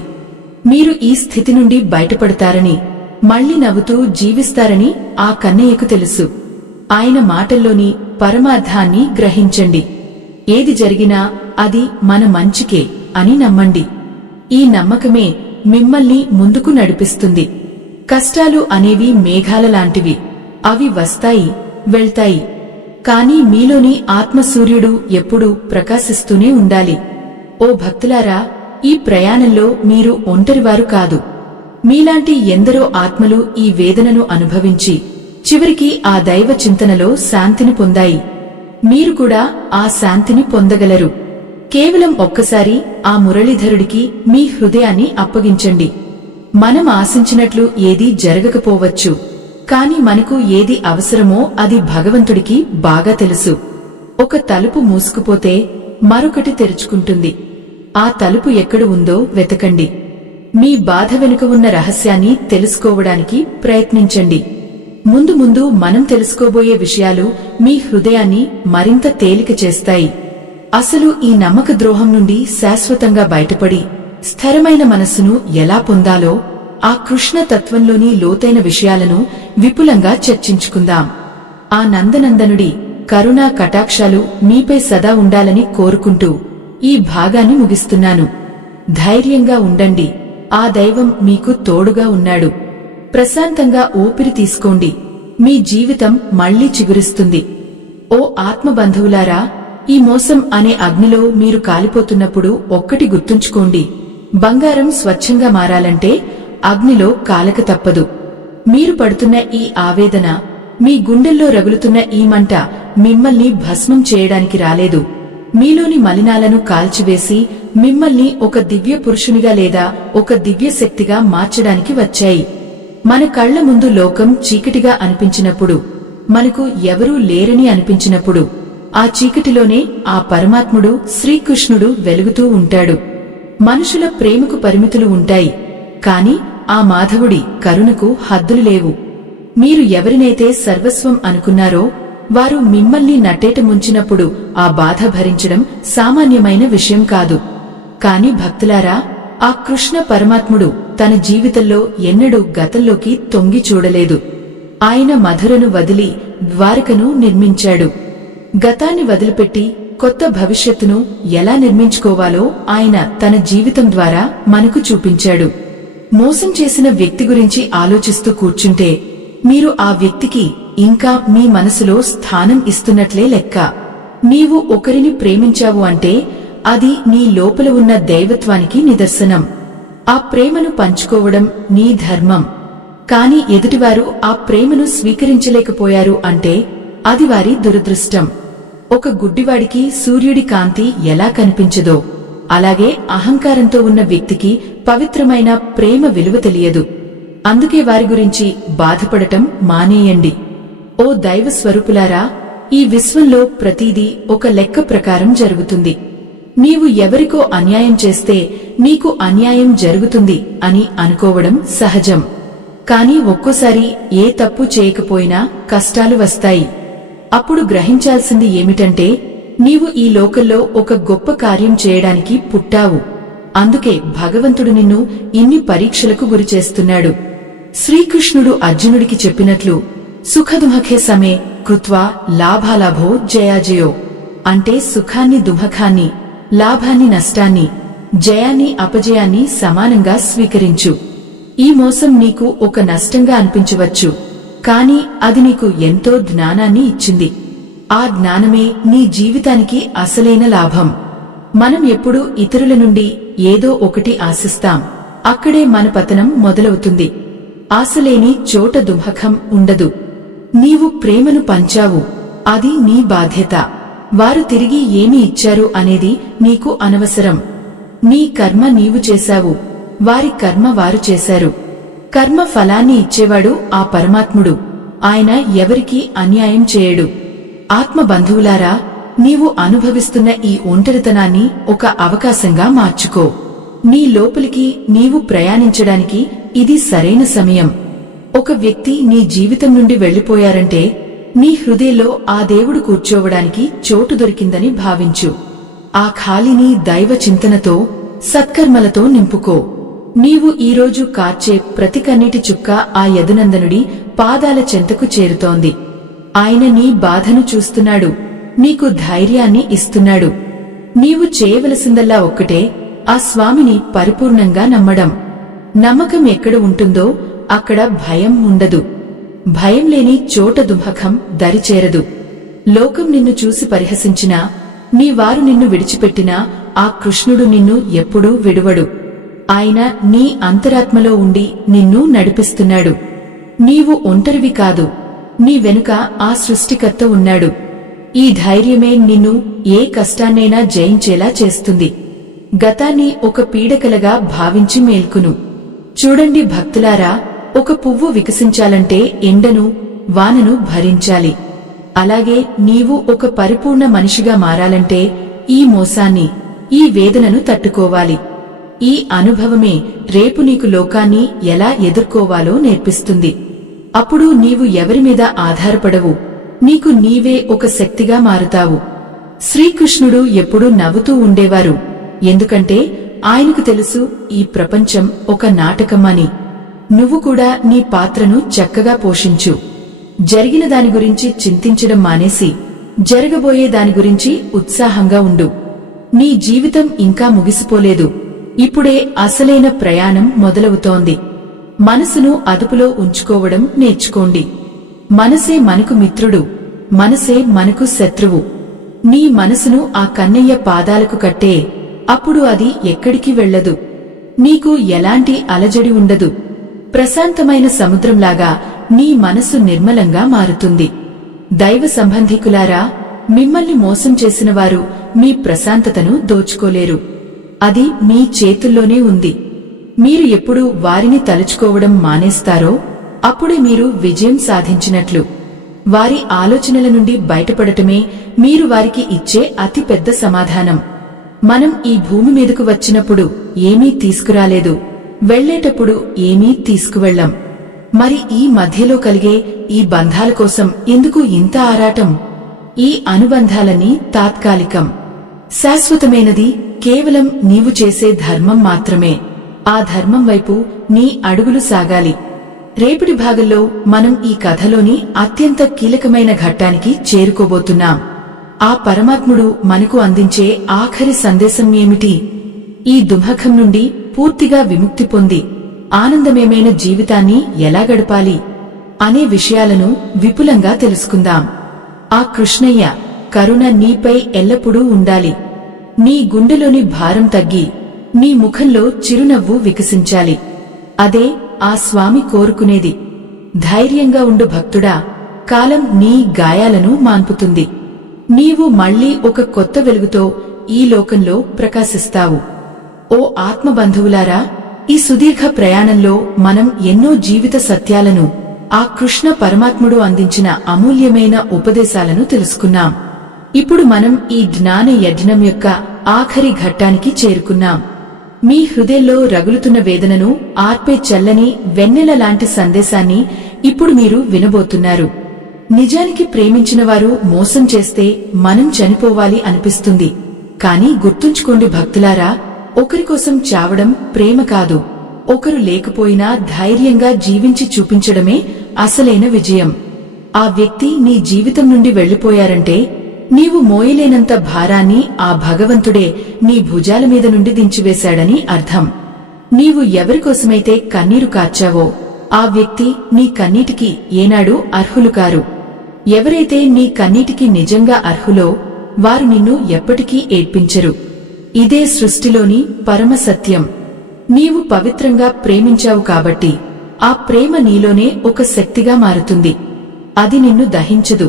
మీరు ఈ స్థితి నుండి బయటపడతారని, మళ్లీ నవ్వుతూ జీవిస్తారని ఆ కన్నయ్యకు తెలుసు. ఆయన మాటల్లోని పరమార్థాన్ని గ్రహించండి. ఏది జరిగినా అది మన మంచికే అని నమ్మండి. ఈ నమ్మకమే మిమ్మల్ని ముందుకు నడిపిస్తుంది. కష్టాలు అనేవి మేఘాల లాంటివి. అవి వస్తాయి, వెళ్తాయి. కాని మీలోని ఆత్మసూర్యుడు ఎప్పుడూ ప్రకాశిస్తూనే ఉండాలి. ఓ భక్తులారా, ఈ ప్రయాణంలో మీరు ఒంటరివారు కాదు. మీలాంటి ఎందరో ఆత్మలు ఈ వేదనను అనుభవించి చివరికి ఆ దైవ చింతనలో శాంతిని పొందాయి. మీరు కూడా ఆ శాంతిని పొందగలరు. కేవలం ఒక్కసారి ఆ మురళీధరుడికి మీ హృదయాన్ని అప్పగించండి. మనం ఆశించినట్లు ఏదీ జరగకపోవచ్చు, కాని మనకు ఏది అవసరమో అది భగవంతుడికి బాగా తెలుసు. ఒక తలుపు మూసుకుపోతే మరొకటి తెరుచుకుంటుంది. ఆ తలుపు ఎక్కడ ఉందో వెతకండి. మీ బాధ వెనుక ఉన్న రహస్యాన్ని తెలుసుకోవడానికి ప్రయత్నించండి. ముందు ముందు మనం తెలుసుకోబోయే విషయాలు మీ హృదయాన్ని మరింత తేలిక చేస్తాయి. అసలు ఈ నమ్మక ద్రోహం నుండి శాశ్వతంగా బయటపడి స్థిరమైన మనస్సును ఎలా పొందాలో ఆ కృష్ణ తత్వంలోని లోతైన విషయాలను విపులంగా చర్చించుకుందాం. ఆ నందనందనుడి కరుణా కటాక్షాలు మీపై సదా ఉండాలని కోరుకుంటూ ఈ భాగాన్ని ముగిస్తున్నాను. ధైర్యంగా ఉండండి. ఆ దైవం మీకు తోడుగా ఉన్నాడు. ప్రశాంతంగా ఊపిరి తీసుకోండి. మీ జీవితం మళ్లీ చిగురిస్తుంది. ఓ ఆత్మబంధువులారా, ఈ మోసం అనే అగ్నిలో మీరు కాలిపోతున్నప్పుడు ఒక్కటి గుర్తుంచుకోండి. బంగారం స్వచ్ఛంగా మారాలంటే అగ్నిలో కాలక తప్పదు. మీరు పడుతున్న ఈ ఆవేదన, మీ గుండెల్లో రగులుతున్న ఈ మంట మిమ్మల్ని భస్మం చేయడానికి రాలేదు. మీలోని మలినాలను కాల్చివేసి మిమ్మల్ని ఒక దివ్య పురుషునిగా లేదా ఒక దివ్య శక్తిగా మార్చడానికి వచ్చాయి. మన కళ్ల ముందు లోకం చీకటిగా అనిపించినప్పుడు, మనకు ఎవరూ లేరని అనిపించినప్పుడు, ఆ చీకటిలోనే ఆ పరమాత్ముడు శ్రీకృష్ణుడు వెలుగుతూ ఉంటాడు. మనుషుల ప్రేమకు పరిమితులు ఉంటాయి, కాని ఆ మాధవుడి కరుణకు హద్దులు లేవు. మీరు ఎవరినైతే సర్వస్వం అనుకున్నారో వారు మిమ్మల్ని నట్టేట ముంచినప్పుడు ఆ బాధ భరించడం సామాన్యమైన విషయం కాదు. కాని భక్తులారా, ఆ కృష్ణ పరమాత్ముడు తన జీవితంలో ఎన్నడూ గతంలోకి తొంగి చూడలేదు. ఆయన మధురను వదిలి ద్వారకను నిర్మించాడు. గతాన్ని వదిలిపెట్టి కొత్త భవిష్యత్తును ఎలా నిర్మించుకోవాలో ఆయన తన జీవితం ద్వారా మనకు చూపించాడు. మోసం చేసిన వ్యక్తి గురించి ఆలోచిస్తూ కూర్చుంటే మీరు ఆ వ్యక్తికి ఇంకా మీ మనసులో స్థానం ఇస్తున్నట్లే లెక్క. నీవు ఒకరిని ప్రేమించావు అంటే అది నీ లోపల ఉన్న దైవత్వానికి నిదర్శనం. ఆ ప్రేమను పంచుకోవడం నీ ధర్మం. కాని ఎదుటివారు ఆ ప్రేమను స్వీకరించలేకపోయారు అంటే అది వారి దురదృష్టం. ఒక గుడ్డివాడికి సూర్యుడి కాంతి ఎలా కనిపించదో అలాగే అహంకారంతో ఉన్న వ్యక్తికి పవిత్రమైన ప్రేమ విలువ తెలియదు. అందుకే వారి గురించి బాధపడటం మానేయండి. ఓ దైవ స్వరూపులారా, ఈ విశ్వంలో ప్రతిదీ ఒక లెక్క ప్రకారం జరుగుతుంది. నీవు ఎవరికో అన్యాయం చేస్తే నీకు అన్యాయం జరుగుతుంది అని అనుకోవడం సహజం. కాని ఒక్కోసారి ఏ తప్పు చేయకపోయినా కష్టాలు వస్తాయి. అప్పుడు గ్రహించాల్సింది ఏమిటంటే నీవు ఈ లోకంలో ఒక గొప్ప కార్యం చేయడానికి పుట్టావు. అందుకే భగవంతుడు నిన్ను ఇన్ని పరీక్షలకు గురిచేస్తున్నాడు. శ్రీకృష్ణుడు అర్జునుడికి చెప్పినట్లు సుఖదుమఖే సమే కృత్వా లాభాలాభో జయాజయో అంటే సుఖాన్ని దుమఖాన్ని, లాభాన్ని నష్టాన్ని, జయాన్ని అపజయాన్ని సమానంగా స్వీకరించు. ఈ మోసం నీకు ఒక నష్టంగా అనిపించవచ్చు, కాని అది నీకు ఎంతో జ్ఞానాన్ని ఇచ్చింది. ఆ జ్ఞానమే నీ జీవితానికి అసలైన లాభం. మనం ఎప్పుడూ ఇతరుల నుండి ఏదో ఒకటి ఆశిస్తాం. అక్కడే మన పతనం మొదలవుతుంది. ఆశలేని చోట దుమఖం ఉండదు. నీవు ప్రేమను పంచావు, అది నీ బాధ్యత. వారు తిరిగి ఏమి ఇచ్చారు అనేది నీకు అనవసరం. నీ కర్మ నీవు చేశావు, వారి కర్మ వారు చేశారు. కర్మ ఫలాన్ని ఇచ్చేవాడు ఆ పరమాత్ముడు. ఆయన ఎవరికీ అన్యాయం చేయడు. ఆత్మబంధువులారా, నీవు అనుభవిస్తున్న ఈ ఒంటరితనాన్ని ఒక అవకాశంగా మార్చుకో. నీ లోపలికి నీవు ప్రయాణించడానికి ఇది సరైన సమయం. ఒక వ్యక్తి నీ జీవితం నుండి వెళ్లిపోయారంటే నీ హృదయంలో ఆ దేవుడు కూర్చోవడానికి చోటు దొరికిందని భావించు. ఆ ఖాళీని దైవ చింతనతో, సత్కర్మలతో నింపుకో. నీవు ఈరోజు కార్చే ప్రతి కన్నీటి చుక్క ఆ యదునందనుడి పాదాల చెంతకు చేరుతోంది. ఆయన నీ బాధను చూస్తున్నాడు, నీకు ధైర్యాన్ని ఇస్తున్నాడు. నీవు చేయవలసిందల్లా ఒక్కటే, ఆ స్వామిని పరిపూర్ణంగా నమ్మడం. నమ్మకం ఎక్కడ ఉంటుందో అక్కడ భయం ఉండదు. భయం లేని చోట దుమఖం దరిచేరదు. లోకం నిన్ను చూసి పరిహసించినా, నీ వారు నిన్ను విడిచిపెట్టినా ఆ కృష్ణుడు నిన్ను ఎప్పుడూ విడువడు. ఆయన నీ అంతరాత్మలో ఉండి నిన్ను నడిపిస్తున్నాడు. నీవు ఒంటరివి కాదు, నీ వెనుక ఆ సృష్టికర్త ఉన్నాడు. ఈ ధైర్యమే నిన్ను ఏ కష్టాన్నైనా జయించేలా చేస్తుంది. గతాన్ని ఒక పీడకలగా భావించి మేల్కును. చూడండి భక్తులారా, ఒక పువ్వు వికసించాలంటే ఎండను, వానను భరించాలి. అలాగే నీవు ఒక పరిపూర్ణ మనిషిగా మారాలంటే ఈ మోసాన్ని, ఈ వేదనను తట్టుకోవాలి. ఈ అనుభవమే రేపు నీకు లోకాన్ని ఎలా ఎదుర్కోవాలో నేర్పిస్తుంది. అప్పుడు నీవు ఎవరి మీద ఆధారపడవు, నీకు నీవే ఒక శక్తిగా మారుతావు. శ్రీకృష్ణుడు ఎప్పుడూ నవ్వుతూ ఉండేవారు, ఎందుకంటే ఆయనకు తెలుసు ఈ ప్రపంచం ఒక నాటకమని. నువ్వు కూడా నీ పాత్రను చక్కగా పోషించు. జరిగిన దాని గురించి చింతించడం మానేసి జరగబోయే దాని గురించి ఉత్సాహంగా ఉండు. నీ జీవితం ఇంకా ముగిసిపోలేదు, ఇప్పుడే అసలైన ప్రయాణం మొదలవుతోంది. మనసును అదుపులో ఉంచుకోవడం నేర్చుకోండి. మనసే మనకు మిత్రుడు, మనసే మనకు శత్రువు. నీ మనసును ఆ కన్నయ్య పాదాలకు కట్టే, అప్పుడు అది ఎక్కడికి వెళ్లదు. నీకు ఎలాంటి అలజడి ఉండదు. ప్రశాంతమైన సముద్రంలాగా నీ మనసు నిర్మలంగా మారుతుంది. దైవ సంబంధికులారా, మిమ్మల్ని మోసం చేసినవారు మీ ప్రశాంతతను దోచుకోలేరు. అది మీ చేతుల్లోనే ఉంది. మీరు ఎప్పుడు వారిని తలుచుకోవడం మానేస్తారో అప్పుడే మీరు విజయం సాధించినట్లు. వారి ఆలోచనల నుండి బయటపడటమే మీరు వారికి ఇచ్చే అతి పెద్ద సమాధానం. మనం ఈ భూమి మీదకు వచ్చినప్పుడు ఏమీ తీసుకురాలేదు, వెళ్లేటప్పుడు ఏమీ తీసుకువెళ్లాం. మరి ఈ మధ్యలో కలిగే ఈ బంధాల కోసం ఎందుకు ఇంత ఆరాటం? ఈ అనుబంధాలన్నీ తాత్కాలికం. శాశ్వతమైనది కేవలం నీవు చేసే ధర్మం మాత్రమే. ఆ ధర్మం వైపు నీ అడుగులు సాగాలి. రేపటి భాగంలో మనం ఈ కథలోని అత్యంత కీలకమైన ఘట్టానికి చేరుకోబోతున్నాం. ఆ పరమాత్ముడు మనకు అందించే ఆఖరి సందేశం ఏమిటి? ఈ దుఃఖం నుండి పూర్తిగా విముక్తి పొంది ఆనందమయమైన జీవితాన్ని ఎలా గడపాలి అనే విషయాలను విపులంగా తెలుసుకుందాం. ఆ కృష్ణయ్య కరుణ నీపై ఎల్లప్పుడూ ఉండాలి. నీ గుండెలోని భారం తగ్గి నీ ముఖంలో చిరునవ్వు వికసించాలి. అదే ఆ స్వామి కోరుకునేది. ధైర్యంగా ఉండు భక్తుడా, కాలం నీ గాయాలను మాన్పుతుంది. నీవు మళ్లీ ఒక కొత్త వెలుగుతో ఈ లోకంలో ప్రకాశిస్తావు. ఓ ఆత్మబంధువులారా, ఈ సుదీర్ఘ ప్రయాణంలో మనం ఎన్నో జీవిత సత్యాలను, ఆ కృష్ణ పరమాత్ముడు అందించిన అమూల్యమైన ఉపదేశాలను తెలుసుకున్నాం. ఇప్పుడు మనం ఈ జ్ఞాన యజ్ఞం యొక్క ఆఖరి ఘట్టానికి చేరుకున్నాం. మీ హృదయంలో రగులుతున్న వేదనను ఆర్పే చల్లని వెన్నెల లాంటి సందేశాన్ని ఇప్పుడు మీరు వినబోతున్నారు. నిజానికి ప్రేమించిన వారు మోసం చేస్తే మనం చనిపోవాలి అనిపిస్తుంది. కానీ గుర్తుంచుకోండి భక్తులారా, ఒకరికోసం చావడం ప్రేమ కాదు. ఒకరు లేకపోయినా ధైర్యంగా జీవించి చూపించడమే అసలైన విజయం. ఆ వ్యక్తి నీ జీవితం నుండి వెళ్లిపోయారంటే నీవు మోయలేనంత భారాన్ని ఆ భగవంతుడే నీ భుజాల మీద నుండి దించివేశాడని అర్థం. నీవు ఎవరికోసమైతే కన్నీరు కార్చావో ఆ వ్యక్తి నీ కన్నీటికి ఏనాడూ అర్హులు కారు. ఎవరైతే నీ కన్నీటికి నిజంగా అర్హులో వారు నిన్ను ఎప్పటికీ ఏడ్పించరు. ఇదే సృష్టిలోని పరమ సత్యం. నీవు పవిత్రంగా ప్రేమించావు కాబట్టి ఆ ప్రేమ నీలోనే ఒక శక్తిగా మారుతుంది. అది నిన్ను దహించదు,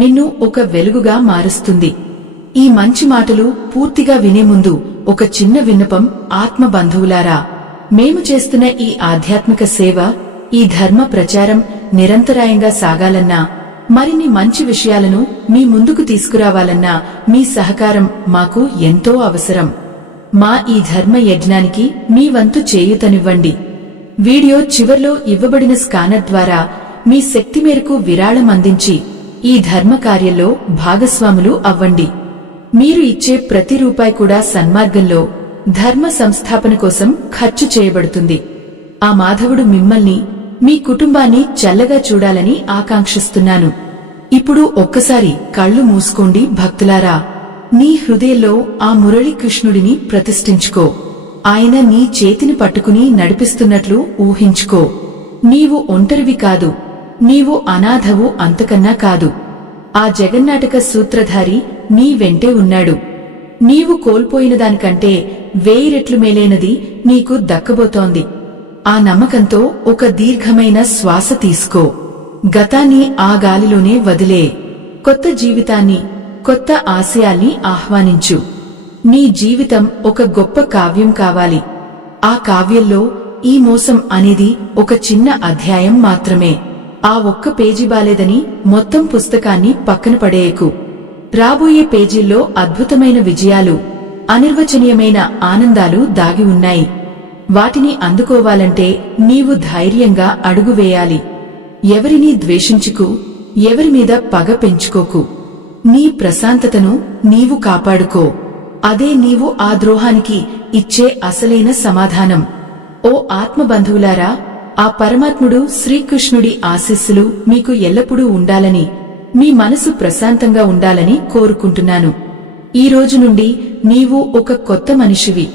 నిన్ను ఒక వెలుగుగా మారుస్తుంది. ఈ మంచి మాటలు పూర్తిగా వినే ముందు ఒక చిన్న విన్నపం. ఆత్మ బంధువులారా, మేము చేస్తున్న ఈ ఆధ్యాత్మిక సేవ, ఈ ధర్మ ప్రచారం నిరంతరాయంగా సాగాలన్నా, మరిన్ని మంచి విషయాలను మీ ముందుకు తీసుకురావాలన్నా మీ సహకారం మాకు ఎంతో అవసరం. మా ఈ ధర్మ యజ్ఞానికి మీ వంతు చేయూతనివ్వండి. వీడియో చివర్లో ఇవ్వబడిన స్కానర్ ద్వారా మీ శక్తి మేరకు విరాళం అందించి ఈ ధర్మ కార్యంలో భాగస్వాములు అవ్వండి. మీరు ఇచ్చే ప్రతి రూపాయి కూడా సన్మార్గంలో ధర్మ సంస్థాపన కోసం ఖర్చు చేయబడుతుంది. ఆ మాధవుడు మిమ్మల్ని, మీ కుటుంబాన్ని చల్లగా చూడాలని ఆకాంక్షిస్తున్నాను. ఇప్పుడు ఒక్కసారి కళ్ళు మూసుకోండి భక్తులారా. నీ హృదయంలో ఆ మురళీకృష్ణుడిని ప్రతిష్ఠించుకో. ఆయన నీ చేతిని పట్టుకుని నడిపిస్తున్నట్లు ఊహించుకో. నీవు ఒంటరివి కాదు, నీవు అనాథవు అంతకన్నా కాదు. ఆ జగన్నాటక సూత్రధారి నీ వెంటే ఉన్నాడు. నీవు కోల్పోయిన దానికంటే 1000 రెట్లు మేలైనది నీకు దక్కబోతోంది. ఆ నమ్మకంతో ఒక దీర్ఘమైన శ్వాస తీసుకో. గతాన్ని ఆ గాలిలోనే వదిలే. కొత్త జీవితాన్ని, కొత్త ఆశయాల్ని ఆహ్వానించు. నీ జీవితం ఒక గొప్ప కావ్యం కావాలి. ఆ కావ్యంలో ఈ మోసం అనేది ఒక చిన్న అధ్యాయం మాత్రమే. ఆ ఒక్క పేజీ బాలేదని మొత్తం పుస్తకాన్ని పక్కన పడేయకు. రాబోయే పేజీల్లో అద్భుతమైన విజయాలు, అనిర్వచనీయమైన ఆనందాలు దాగి ఉన్నాయి. వాటిని అందుకోవాలంటే నీవు ధైర్యంగా అడుగు వేయాలి. ఎవరినీ ద్వేషించుకు, ఎవరిమీద పగ పెంచుకోకు. నీ ప్రశాంతతను నీవు కాపాడుకో. అదే నీవు ఆ ద్రోహానికి ఇచ్చే అసలైన సమాధానం. ఓ ఆత్మబంధువులారా, ఆ పరమాత్ముడు శ్రీకృష్ణుడి ఆశీస్సులు మీకు ఎల్లప్పుడూ ఉండాలని, మీ మనసు ప్రశాంతంగా ఉండాలని కోరుకుంటున్నాను. ఈ రోజు నుండి నీవు ఒక కొత్త మనిషివి.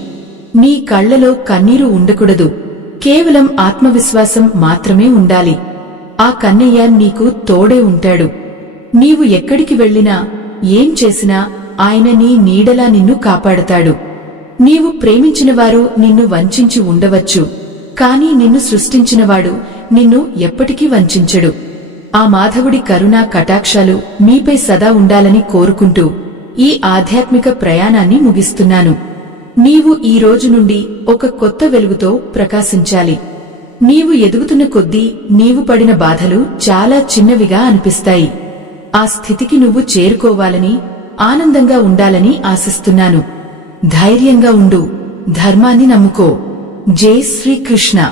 నీ కళ్లలో కన్నీరు ఉండకూడదు. కేవలం ఆత్మవిశ్వాసం మాత్రమే ఉండాలి. ఆ కన్నయ్య నీకు తోడే ఉంటాడు. నీవు ఎక్కడికి వెళ్ళినా, ఏం చేసినా ఆయన నీ నీడలా నిన్ను కాపాడతాడు. నీవు ప్రేమించినవారు నిన్ను వంచించి ఉండవచ్చు, కాని నిన్ను సృష్టించినవాడు నిన్ను ఎప్పటికీ వంచించడు. ఆ మాధవుడి కరుణా కటాక్షాలు మీపై సదా ఉండాలని కోరుకుంటూ ఈ ఆధ్యాత్మిక ప్రయాణాన్ని ముగిస్తున్నాను. నీవు ఈ రోజు నుండి ఒక కొత్త వెలుగుతో ప్రకాశించాలి. నీవు ఎదుగుతున్న కొద్దీ నీవు పడిన బాధలు చాలా చిన్నవిగా అనిపిస్తాయి. ఆ స్థితికి నువ్వు చేరుకోవాలని, ఆనందంగా ఉండాలని ఆశిస్తున్నాను. ధైర్యంగా ఉండు. ధర్మాన్ని నమ్ముకో. జై శ్రీకృష్ణ.